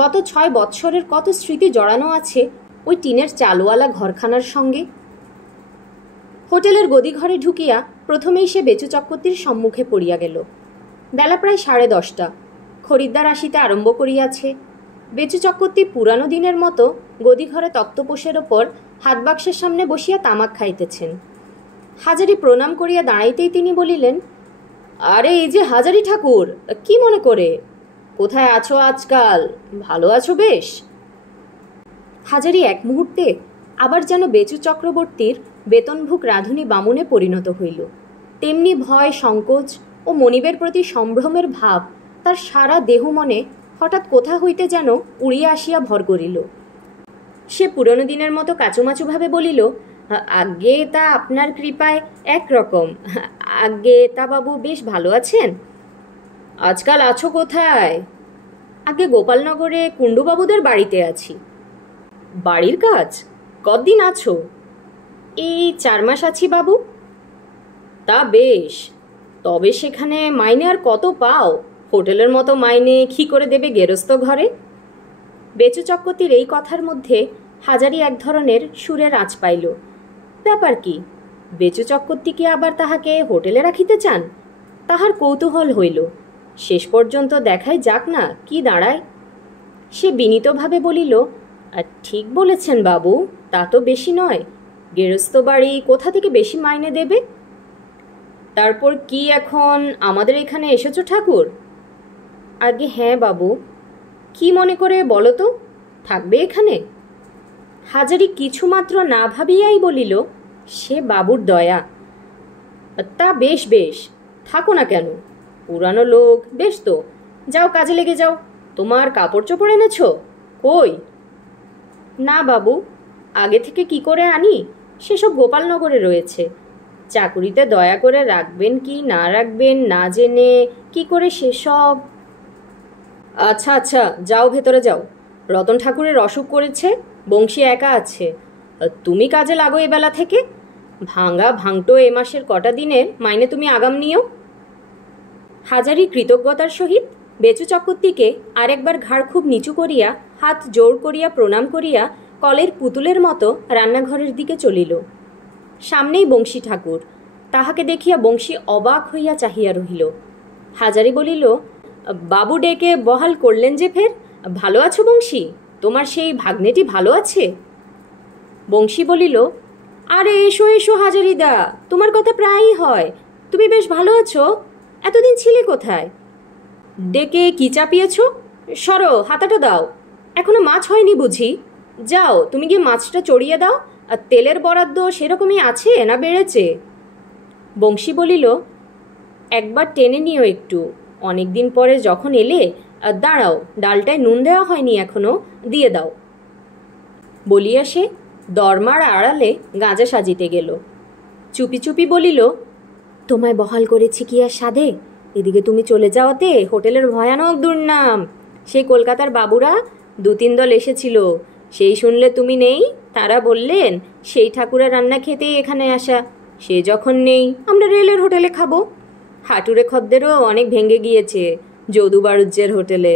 গত 6 বৎসরের কত স্মৃতি জড়ানো আছে ওই টিনের চালওয়ালা ঘরখানার সঙ্গে। হোটেলের গদিঘরে ঢুকিয়া প্রথমেই সে বেচু চক্রবর্তীর সম্মুখে পড়িয়া গেল। বেলা প্রায় 10:30। খরিদ্দার আসিতে আরম্ভ করিয়াছে। বেচু চক্রবর্তী পুরানো দিনের মতো গদিঘরে তক্তপোষের ওপর হাত বাক্সের সামনে বসিয়া তামাক খাইতেছেন। হাজারি প্রণাম করিয়া দাঁড়াইতেই তিনি বলিলেন, আরে এই যে হাজারি ঠাকুর, কি মনে করে? কোথায় আছো আজকাল? ভালো আছো বেশ? হাজারি এক মুহূর্তে আবার যেন বেচু চক্রবর্তীর বেতনভুক রাঁধুনি বামুনে পরিণত হইল। তেমনি ভয়, সংকোচ ও মনিবের প্রতি সম্ভ্রমের ভাব তার সারা দেহ মনে হঠাৎ কোথা হইতে যেন উড়িয়া আসিয়া ভর করিল। সে পুরনো দিনের মতো কাচুমাচুভাবে বলিল, আজ্ঞে তা আপনার কৃপায় একরকম। আজ্ঞে তা বাবু বেশ ভালো আছেন? আজকাল আছো কোথায়? আগে গোপালনগরে কুণ্ডুবাবুদের বাড়িতে আছি। বাড়ির কাজ? কতদিন আছো? এই 4 মাস আছি বাবু। তা বেশ, তবে সেখানে মাইনে আর কত পাও? হোটেলের মতো মাইনে কি করে দেবে গেরস্ত ঘরে? বেচু চক্রবর্তীর এই কথার মধ্যে হাজারি এক ধরনের সুরের আঁচ পাইল। ব্যাপার কি? বেচু চক্রবর্তী কি আবার তাহাকে হোটেলে রাখিতে চান? তাহার কৌতূহল হইল। শেষ পর্যন্ত দেখাই যাক না কি দাঁড়ায়। সে বিনীতভাবে বলিল, ঠিক বলেছেন বাবু, তা তো বেশি নয়। গেরস্ত বাড়ি কোথা থেকে বেশি মাইনে দেবে? তারপর কি এখন আমাদের এখানে এসেছো ঠাকুর? আগে হ্যাঁ বাবু। কি মনে করে বলো তো, থাকবে এখানে? হাজারি কিছুমাত্র না ভাবিয়াই বলিল, সে বাবুর দয়া। তা বেশ বেশ, থাকো না কেন? পুরানো লোক, বেশ তো, যাও কাজে লেগে যাও। তোমার কাপড় চোপড় এনেছ? কই? না বাবু, আগে থেকে কি করে আনি সেসব গোপালনগরে রয়েছে। চাকুরিতে দয়া করে রাখবেন কি না রাখবেন না জেনে কি করে সেসব। আচ্ছা আচ্ছা, যাও ভেতরে যাও। রতন ঠাকুরের অসুখ করেছে, বংশী একা আছে। তুমি কাজে লাগো এবেলা থেকে। ভাঙা ভাঙটো এ মাসের কটা দিনের মাইনে তুমি আগাম নিও। হাজারি কৃতজ্ঞতার সহিত বেচু চক্রবর্তীকে আরেকবার ঘাড় খুব নিচু করিয়া হাত জোর করিয়া প্রণাম করিয়া কলের পুতুলের মতো রান্নাঘরের দিকে চলিল। সামনেই বংশী ঠাকুর। তাহাকে দেখিয়া বংশী অবাক হইয়া চাহিয়া রহিল। হাজারি বলিল, বাবু ডেকে বহাল করলেন যে ফের? ভালো আছো বংশী? তোমার সেই ভাগ্নেটি ভালো আছে? বংশী বলিল, আরে এসো এসো হাজারিদা, তোমার কথা প্রায়ই হয়। তুমি বেশ ভালো আছো? এতদিন ছিলে কোথায়? ডেকে কি চাপিয়েছ? সরো, হাতাটা দাও। এখনো মাছ হয়নি বুঝি? যাও, তুমি গিয়ে মাছটা চড়িয়ে দাও। আর তেলের বরাদ্দ সেরকমই আছে না বেড়েছে? বংশী বলিল, একবার টেনে নিও একটু, অনেক দিন পরে যখন এলে। দাঁড়াও, ডালটায় নুন দেওয়া হয়নি এখনো, দিয়ে দাও। বলিয়া সে দরমার আড়ালে গাঁজা সাজিতে গেল। চুপি চুপি বলিল, তোমায় বহাল করেছি কি আর সাধে? এদিকে তুমি চলে যাওয়াতে হোটেলের ভয়ানক দুর্নাম। সেই কলকাতার বাবুরা 2-3 দল এসেছিল, সেই শুনলে তুমি নেই। তারা বললেন সেই ঠাকুরের রান্না খেতেই এখানে আসা। সে যখন নেই, আমরা রেলের হোটেলে খাবো। হাটুরে খদ্দেরও অনেক ভেঙে গিয়েছে যদু বাড়ুজ্যের হোটেলে।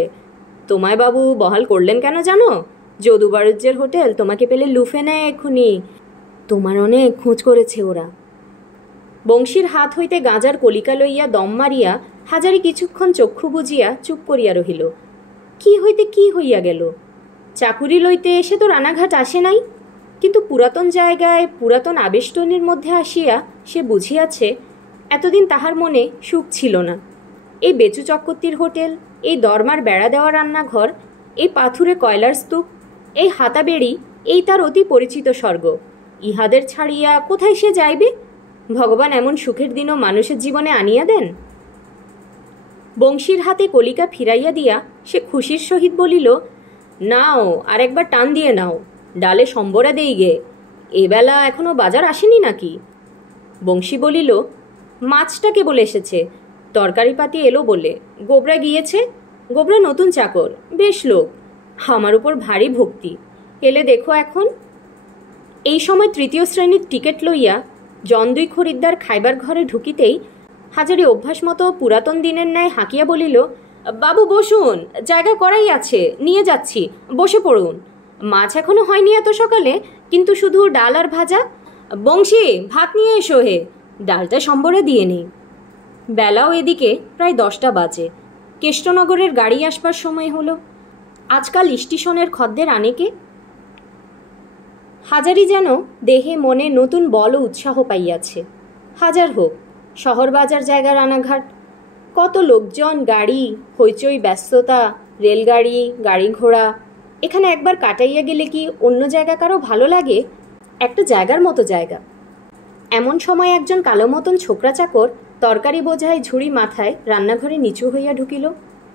তোমায় বাবু বহাল করলেন কেন জানো? যদু বাড়ুজ্যের হোটেল তোমাকে পেলে লুফে নেয় এক্ষুনি। তোমার অনেক খোঁজ করেছে ওরা। বংশীর হাত হইতে গাঁজার কলিকা লইয়া দম মারিয়া হাজারি কিছুক্ষণ চক্ষু বুজিয়া চুপ করিয়া রহিল। কি হইতে কি হইয়া গেল? চাকুরি লইতে এসে তো রানাঘাট আসে নাই, কিন্তু পুরাতন জায়গায় পুরাতন আবেষ্টনীর মধ্যে আসিয়া সে বুঝিয়াছে এতদিন তাহার মনে সুখ ছিল না। এই বেচু চক্রবর্তীর হোটেল, এই দরমার বেড়া দেওয়া রান্নাঘর, এই পাথুরে কয়লার স্তূপ, এই হাতাবেড়ি, এই তার অতি পরিচিত স্বর্গ। ইহাদের ছাড়িয়া কোথায় সে যাইবে? ভগবান এমন সুখের দিনও মানুষের জীবনে আনিয়া দেন? বংশীর হাতে কলিকা ফিরাইয়া দিয়া সে খুশির সহিত বলিল, নাও, আর একবার টান দিয়ে নাও, ডালে সম্বরা দেই গে। এবেলা এখনো বাজার আসেনি নাকি? বংশী বলিল, মাছটা কেবল এসেছে, তরকারিপাতি এলো বলে। গোবরা গিয়েছে। গোবরা নতুন চাকর, বেশ লোক, আমার উপর ভারী ভক্তি। এলে দেখো এখন। এই সময় 3য় শ্রেণীর টিকিট লইয়া জন 2 খরিদ্দার খাইবার ঘরে ঢুকিতেই হাজারি অভ্যাস মতো পুরাতন দিনের ন্যায় হাঁকিয়া বলিল, বাবু বসুন, জায়গা করাই আছে, নিয়ে যাচ্ছি, বসে পড়ুন। মাছ এখনো হয়নি এত সকালে, কিন্তু শুধু ডাল আর ভাজা। বংশী, ভাত নিয়ে এসো হে, ডালটা সম্বরে দিয়ে নেই। বেলাও এদিকে প্রায় 10টা বাজে। কেষ্টনগরের গাড়ি আসবার সময় হলো। আজকাল স্টেশনের খদ্দের আনেকে। হাজারি যেন দেহে মনে নতুন বল ও উৎসাহ পাইয়াছে। হাজার হোক, শহর বাজার জায়গার রানাঘাট, কত লোকজন, গাড়ি, হইচই, ব্যস্ততা, রেলগাড়ি, গাড়ি ঘোড়া। এখানে একবার কাটাইয়া গেলে কি অন্য জায়গা কারো ভালো লাগে? একটা জায়গার মতো জায়গা। এমন সময় একজন কালো মতন ছোকরা চাকর তরকারি বোঝায় ঝুড়ি মাথায় রান্নাঘরে নিচু হইয়া ঢুকিল।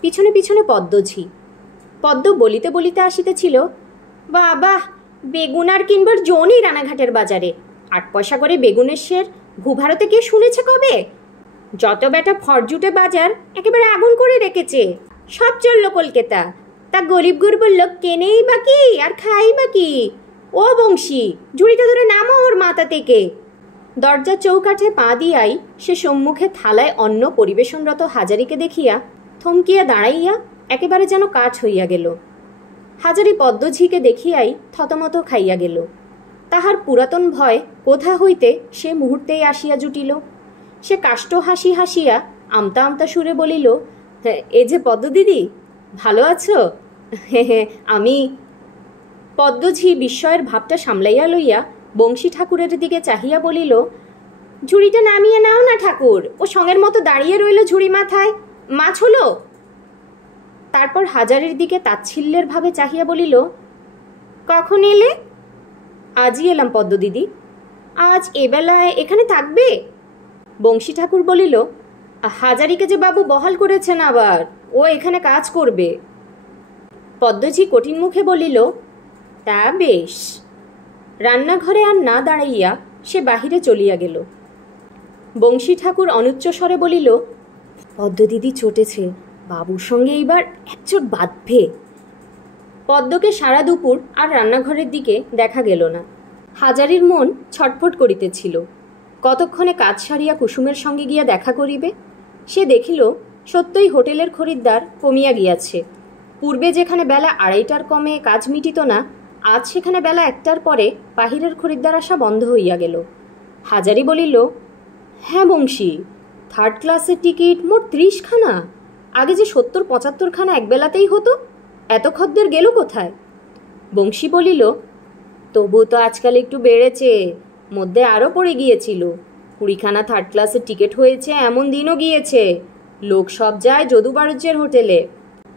পিছনে পিছনে পদ্মঝি। পদ্ম বলিতে বলিতে আসিতেছিল, বাবা, বেগুন আর কিনবার জো নেই রানাঘাটের বাজারে। 8 পয়সা করে বেগুনের শের ভূভারতে কে শুনেছে কবে? যত বেটা ফরজুটে বাজার একেবারে আগুন করে রেখেছে। সব চলল কলকাতা। তা গরিব গুরবুর লোক কেনেই বা কি আর খাই বা কি? ও বংশী, ঝুড়িটা ধরে নামো ওর মাথা থেকে। দরজার চৌকাঠে পা দিয়াই সে সম্মুখে থালায় অন্ন পরিবেশনরত হাজারিকে দেখিয়া থমকিয়া দাঁড়াইয়া একেবারে যেন কাঠ হইয়া গেল। হাজারি পদ্মঝিকে দেখিয়াই থতমত খাইয়া গেল। তাহার পুরাতন ভয় কোথা হইতে সে মুহূর্তেই আসিয়া জুটিল। সে কাষ্ঠ হাসি হাসিয়া আমতা আমতা সুরে বলিল, এ যে পদ্ম দিদি, ভালো আছো? আমি। পদ্মঝি বিস্ময়ের ভাবটা সামলাইয়া লইয়া বংশী ঠাকুরের দিকে চাহিয়া বলিল, ঝুড়িটা নামিয়ে নাও না ঠাকুর, ও সঙ্গের মতো দাঁড়িয়ে রইল ঝুড়ি মাথায়। মাছ হলো? তারপর হাজারের দিকে তাচ্ছিল্যের ভাবে চাহিয়া বলিল, কখন এলে? আজই এলাম পদ্ম দিদি। আজ এবেলায় এখানে থাকবে? বংশী ঠাকুর বলিল, হাজারিকে যে বাবু বহাল করেছেন আবার, ও এখানে কাজ করবে। পদ্মজি কঠিন মুখে বলিল, তা বেশ। রান্নাঘরে আর না দাঁড়াইয়া সে বাহিরে চলিয়া গেল। বংশী ঠাকুর অনুচ্চ স্বরে বলিল, পদ্মদিদি চটেছে, বাবুর সঙ্গে এইবার একচোট বাঁধবে। পদ্মকে সারা দুপুর আর রান্নাঘরের দিকে দেখা গেল না। হাজারির মন ছটফট করিতেছিল। কতক্ষণে কাজ সারিয়া কুসুমের সঙ্গে গিয়া দেখা করিবে। সে দেখিল সত্যই হোটেলের খরিদ্দার কমিয়া গিয়াছে। পূর্বে যেখানে বেলা 2:30টার কমে কাজ মিটিত না, আজ সেখানে বেলা 1টার পরে বাহিরের খরিদ্দার আসা বন্ধ হইয়া গেল। হাজারি বলিল, হ্যাঁ বংশী, 3rd ক্লাসের টিকিট মোট 30খানা। আগে যে 70-75 খানা একবেলাতেই হতো, এত খদ্দের গেল কোথায়? বংশী বলিল, তবু তো আজকাল একটু বেড়েছে, মধ্যে আরও পড়ে গিয়েছিল। 20 খানা 3rd ক্লাসের টিকিট হয়েছে, এমন দিনও গিয়েছে। লোক সব যায় যদু বাণিজ্যের হোটেলে।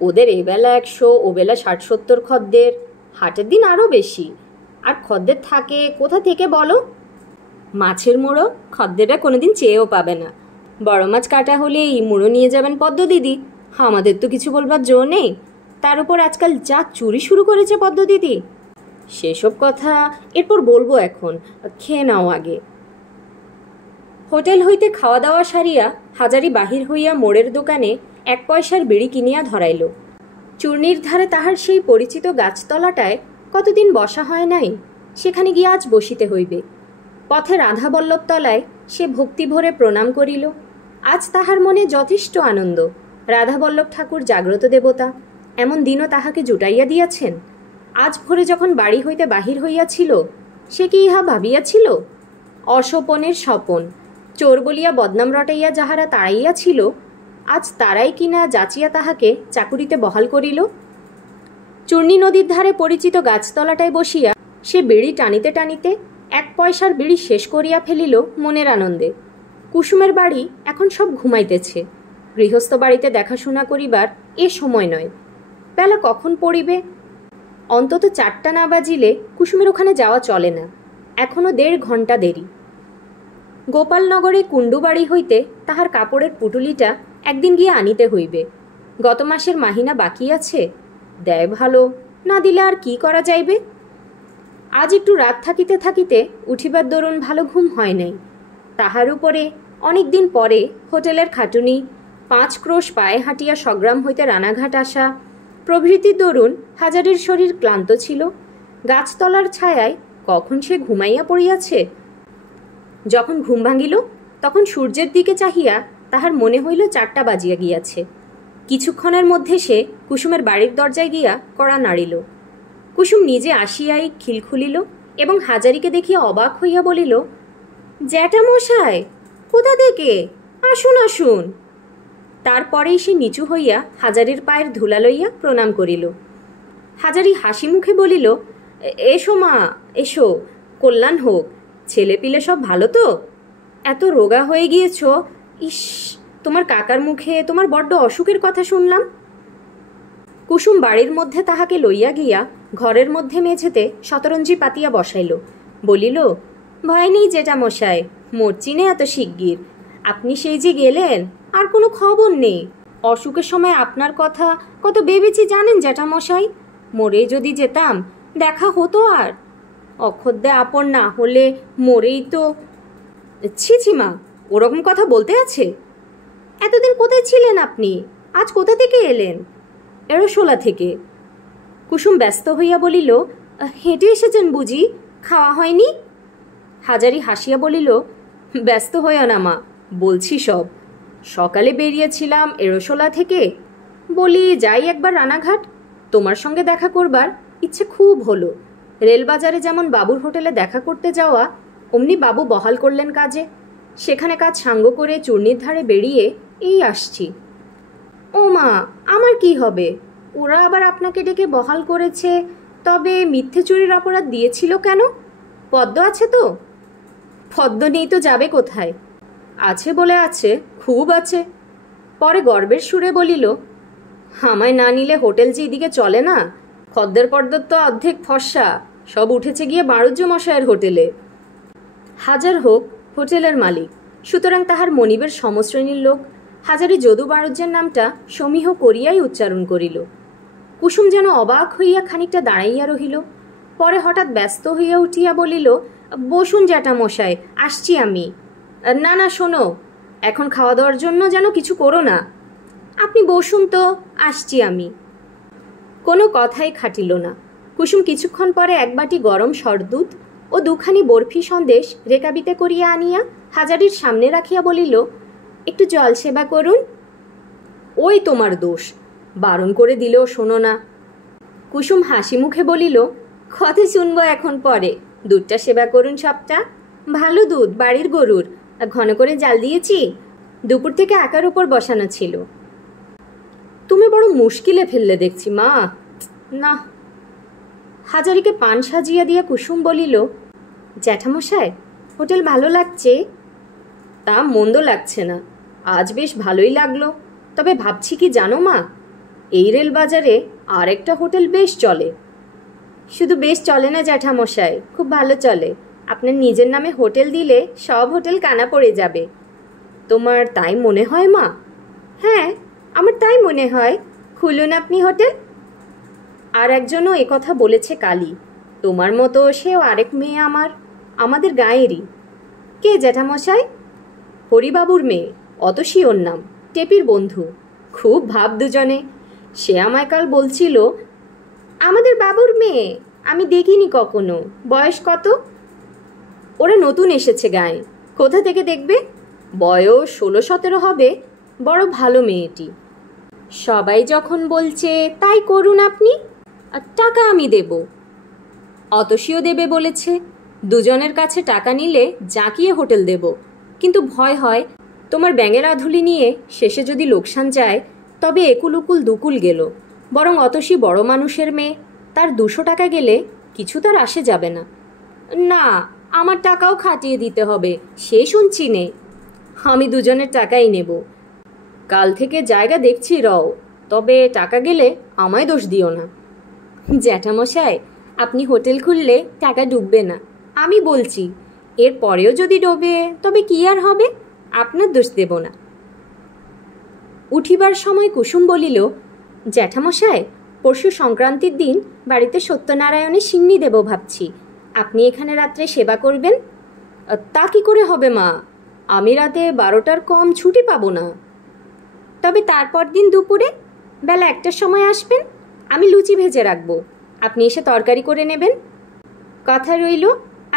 ওদের এবেলা 100, ওবেলা 60-70 খদ্দের। হাটের দিন আরও বেশি। আর খদ্দের থাকে কোথা থেকে বলো? মাছের মুড়ো খদ্দেররা কোনোদিন চেয়েও পাবে না। বড় মাছ কাটা হলেই মুড়ো নিয়ে যাবেন পদ্ম দিদি, আমাদের তো কিছু বলবার জো নেই। তার উপর আজকাল যা চুরি শুরু করেছে পদ্ম দিদি। সেসব কথা এরপর বলবো, এখন খেয়ে নাও আগে। হোটেল হইতে খাওয়া দাওয়া সারিয়া হাজারি বাহির হইয়া মোড়ের দোকানে 1 পয়সার বিড়ি কিনিয়া ধরাইল। চূর্ণির ধারে তাহার সেই পরিচিত গাছতলাটায় কতদিন বসা হয় নাই, সেখানে গিয়ে আজ বসিতে হইবে। পথে রাধাবল্লভ তলায় সে ভক্তি ভরে প্রণাম করিল। আজ তাহার মনে যথেষ্ট আনন্দ। রাধাবল্লভ ঠাকুর জাগ্রত দেবতা, এমন দিনও তাহাকে জুটাইয়া দিয়াছেন। আজ ভোরে যখন বাড়ি হইতে বাহির হইয়াছিল, সে কি ইহা ভাবিয়াছিল? অস্বপনের স্বপন, চোর বলিয়া বদনাম রটাইয়া যাহারা তাড়াইয়াছিল, আজ তারাই কিনা যাচিয়া তাহাকে চাকুরিতে বহাল করিল। চূর্ণী নদীর ধারে পরিচিত গাছতলাটায় বসিয়া সে বিড়ি টানিতে টানিতে 1 পয়সার বিড়ি শেষ করিয়া ফেলিল মনের আনন্দে। কুসুমের বাড়ি এখন সব ঘুমাইতেছে। গৃহস্থ বাড়িতে দেখাশোনা করিবার এ সময় নয়। বেলা কখন পড়িবে? অন্তত 4টা না বাজিলে কুসুমের ওখানে যাওয়া চলে না। এখনও 1.5 ঘণ্টা দেরি। গোপালনগরে কুণ্ডু বাড়ি হইতে তাহার কাপড়ের পুটুলিটা একদিন গিয়ে আনিতে হইবে। গত মাসের মাহিনা বাকি আছে। দেয় ভালো, না দিলে আর কি করা যাইবে? আজ একটু রাত থাকিতে থাকিতে উঠিবার দরুন ভালো ঘুম হয় নাই। তাহার উপরে অনেক দিন পরে হোটেলের খাটুনি, 5 ক্রোশ পায়ে হাঁটিয়া সংগ্রাম হইতে রানাঘাট আসা প্রভৃতির দরুন হাজারির শরীর ক্লান্ত ছিল। গাছতলার ছায়ায় কখন সে ঘুমাইয়া পড়িয়াছে। যখন ঘুম ভাঙিল, তখন সূর্যের দিকে চাহিয়া তাহার মনে হইল 4টা বাজিয়া গিয়াছে। কিছুক্ষণের মধ্যে সে কুসুমের বাড়ির দরজায় গিয়া কড়া নাড়িল। কুসুম নিজে আসিয়াই খিল খুলিল এবং হাজারিকে দেখিয়া অবাক হইয়া বলিল, জ্যাঠামশাই, কোথা থেকে? আসুন আসুন। তারপরেই সে নিচু হইয়া হাজারির পায়ের ধুলা লইয়া প্রণাম করিল। হাজারি হাসি মুখে বলিল, এসো মা, এসো, কল্যাণ হোক। ছেলেপিলে সব ভালো তো? এত রোগা হয়ে গিয়েছ। ইস, তোমার কাকার মুখে তোমার বড্ড অসুখের কথা শুনলাম। কুসুম বাড়ির মধ্যে তাহাকে লইয়া গিয়া ঘরের মধ্যে মেঝেতে শতরঞ্জি পাতিয়া বসাইল। বলিল, ভয় নেই জেঠামশাই, মরছি না এত শিগগির। আপনি সেই যে গেলেন, আর কোনো খবর নেই। অসুখের সময় আপনার কথা কত ভেবেছি জানেন জ্যাঠামশাই? মরে যদি যেতাম, দেখা হতো আর। অক্ষদ্দে আপন না হলে মরেই তো। ছি ছি মা, ওরকম কথা বলতে আছে? এতদিন কোথায় ছিলেন আপনি? আজ কোথা থেকে এলেন? এরশোলা থেকে। কুসুম ব্যস্ত হইয়া বলিল, হেঁটে এসেছেন বুঝি? খাওয়া হয়নি? হাজারি হাসিয়া বলিল, ব্যস্ত হইও না মা, বলছি সব। সকালে বেরিয়েছিলাম এরশোলা থেকে, বলি যাই একবার রানাঘাট। তোমার সঙ্গে দেখা করবার ইচ্ছে খুব হলো। রেলবাজারে যেমন বাবুর হোটেলে দেখা করতে যাওয়া, অমনি বাবু বহাল করলেন কাজে। সেখানে কাজ সাঙ্গ করে চূর্ণির ধারে বেরিয়ে এই আসছি। ও মা, আমার কি হবে? ওরা আবার আপনাকে ডেকে বহাল করেছে, তবে মিথ্যে চুরির অপরাধ দিয়েছিল কেন? পদ্ম আছে তো? পদ্ম নেই তো যাবে কোথায়? আছে বলে আছে, খুব আছে। পরে গর্বের সুরে বলিল, আমায় না নিলে হোটেল যে এদিকে চলে না। খদ্দের পর্দর তো অর্ধেক ফর্সা, সব উঠেছে গিয়ে বাণিজ্য মশায়ের হোটেলে। হাজার হোক হোটেলের মালিক, সুতরাং তাহার মনিবের সমশ্রেণীর লোক। হাজারি যদু বাণিজ্যের নামটা সমীহ করিয়াই উচ্চারণ করিল। কুসুম যেন অবাক হইয়া খানিকটা দাঁড়াইয়া রহিল। পরে হঠাৎ ব্যস্ত হইয়া উঠিয়া বলিল, বসুন জ্যাঠামশাই, আসছি আমি। না না, শোনো, এখন খাওয়া দাওয়ার জন্য যেন কিছু করো না। আপনি বসুন তো, আসছি আমি। কোনো কথাই খাটিল না। কুসুম কিছুক্ষণ পরে এক বাটি গরম সরদুধ ও 2খানি বরফি সন্দেশ রেকাবিতে করিয়া আনিয়া হাজারির সামনে রাখিয়া বলিল, একটু জল সেবা করুন। ওই তোমার দোষ, বারণ করে দিলেও শোনো না। কুসুম হাসি মুখে বলিল, কথা শুনবো এখন পরে, দুধটা সেবা করুন সবটা। ভালো দুধ, বাড়ির গরুর, ঘন করে জাল দিয়েছি। দুপুর থেকে আকার উপর বসানো ছিল। তুমি বড় মুশকিলে ফেললে দেখছি মা। না। হাজারিকে পান সাজিয়া দিয়া কুসুম বলিল, জ্যাঠামশাই, হোটেল ভালো লাগছে? তা মন্দ লাগছে না, আজ বেশ ভালোই লাগলো। তবে ভাবছি কি জানো মা, এই রেলবাজারে আর একটা হোটেল বেশ চলে। শুধু বেশ চলে না জ্যাঠামশাই, খুব ভালো চলে। আপনার নিজের নামে হোটেল দিলে সব হোটেল কানা পড়ে যাবে। তোমার তাই মনে হয় মা? হ্যাঁ, আমার তাই মনে হয়। খুলুন আপনি হোটেল। আর একজনও একথা বলেছে কালই। তোমার মতো সেও আরেক মেয়ে আমাদের গাঁয়েরই। কে জ্যাঠামশাই? হরিবাবুর মেয়ে, অতসী ওর নাম, টেপির বন্ধু। খুব ভাব দুজনে। সে আমায় কাল বলছিল, আমাদের বাবুর মেয়ে আমি দেখিনি কখনো। বয়স কত? ওরা নতুন এসেছে গাঁয়ে। কোথা থেকে দেখবে? বয়স 16-17 হবে। বড় ভালো মেয়েটি। সবাই যখন বলছে তাই করুন আপনি। টাকা আমি দেব। অতসীও দেবে বলেছে। দুজনের কাছে টাকা নিলে জাঁকিয়ে হোটেল দেব। কিন্তু ভয় হয় তোমার ব্যাঙের আধুলি নিয়ে শেষে যদি লোকসান যায়, তবে একুল উকুল দুকুল গেল। বরং অতসী বড় মানুষের মেয়ে, তার 200 টাকা গেলে কিছু তার আসে যাবে না। না, আমার টাকাও খাটিয়ে দিতে হবে, সে শুনছি নে। আমি দুজনের টাকাই নেব। কাল থেকে জায়গা দেখছি রও, তবে টাকা গেলে আমায় দোষ দিও না। জ্যাঠামশাই, আপনি হোটেল খুললে টাকা ডুববে না, আমি বলছি। এর পরেও যদি ডোবে তবে কি আর হবে, আপনার দোষ দেব না। উঠিবার সময় কুসুম বলিল, জ্যাঠামশাই, পরশু সংক্রান্তির দিন বাড়িতে সত্যনারায়ণের সিন্নি দেব ভাবছি। আপনি এখানে রাত্রে সেবা করবেন? তা কি করে হবে মা, আমি রাতে 12টার কম ছুটি পাবো না। তবে তারপর দিন দুপুরে বেলা 1টার সময় আসবেন। আমি লুচি ভেজে রাখবো, আপনি এসে তরকারি করে নেবেন। কথা রইল,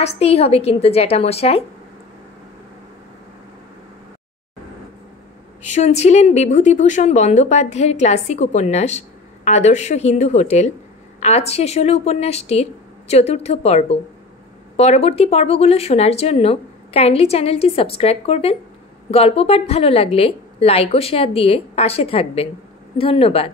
আসতেই হবে কিন্তু জ্যাঠামশাই। শুনছিলেন বিভূতিভূষণ বন্দ্যোপাধ্যায়ের ক্লাসিক উপন্যাস আদর্শ হিন্দু হোটেল। আজ শেষ হলো উপন্যাসটির 4র্থ পর্ব। পরবর্তী পর্বগুলো শোনার জন্য কাইন্ডলি চ্যানেলটি সাবস্ক্রাইব করবেন। গল্প পাঠ ভালো লাগলে লাইক ও শেয়ার দিয়ে পাশে থাকবেন। ধন্যবাদ।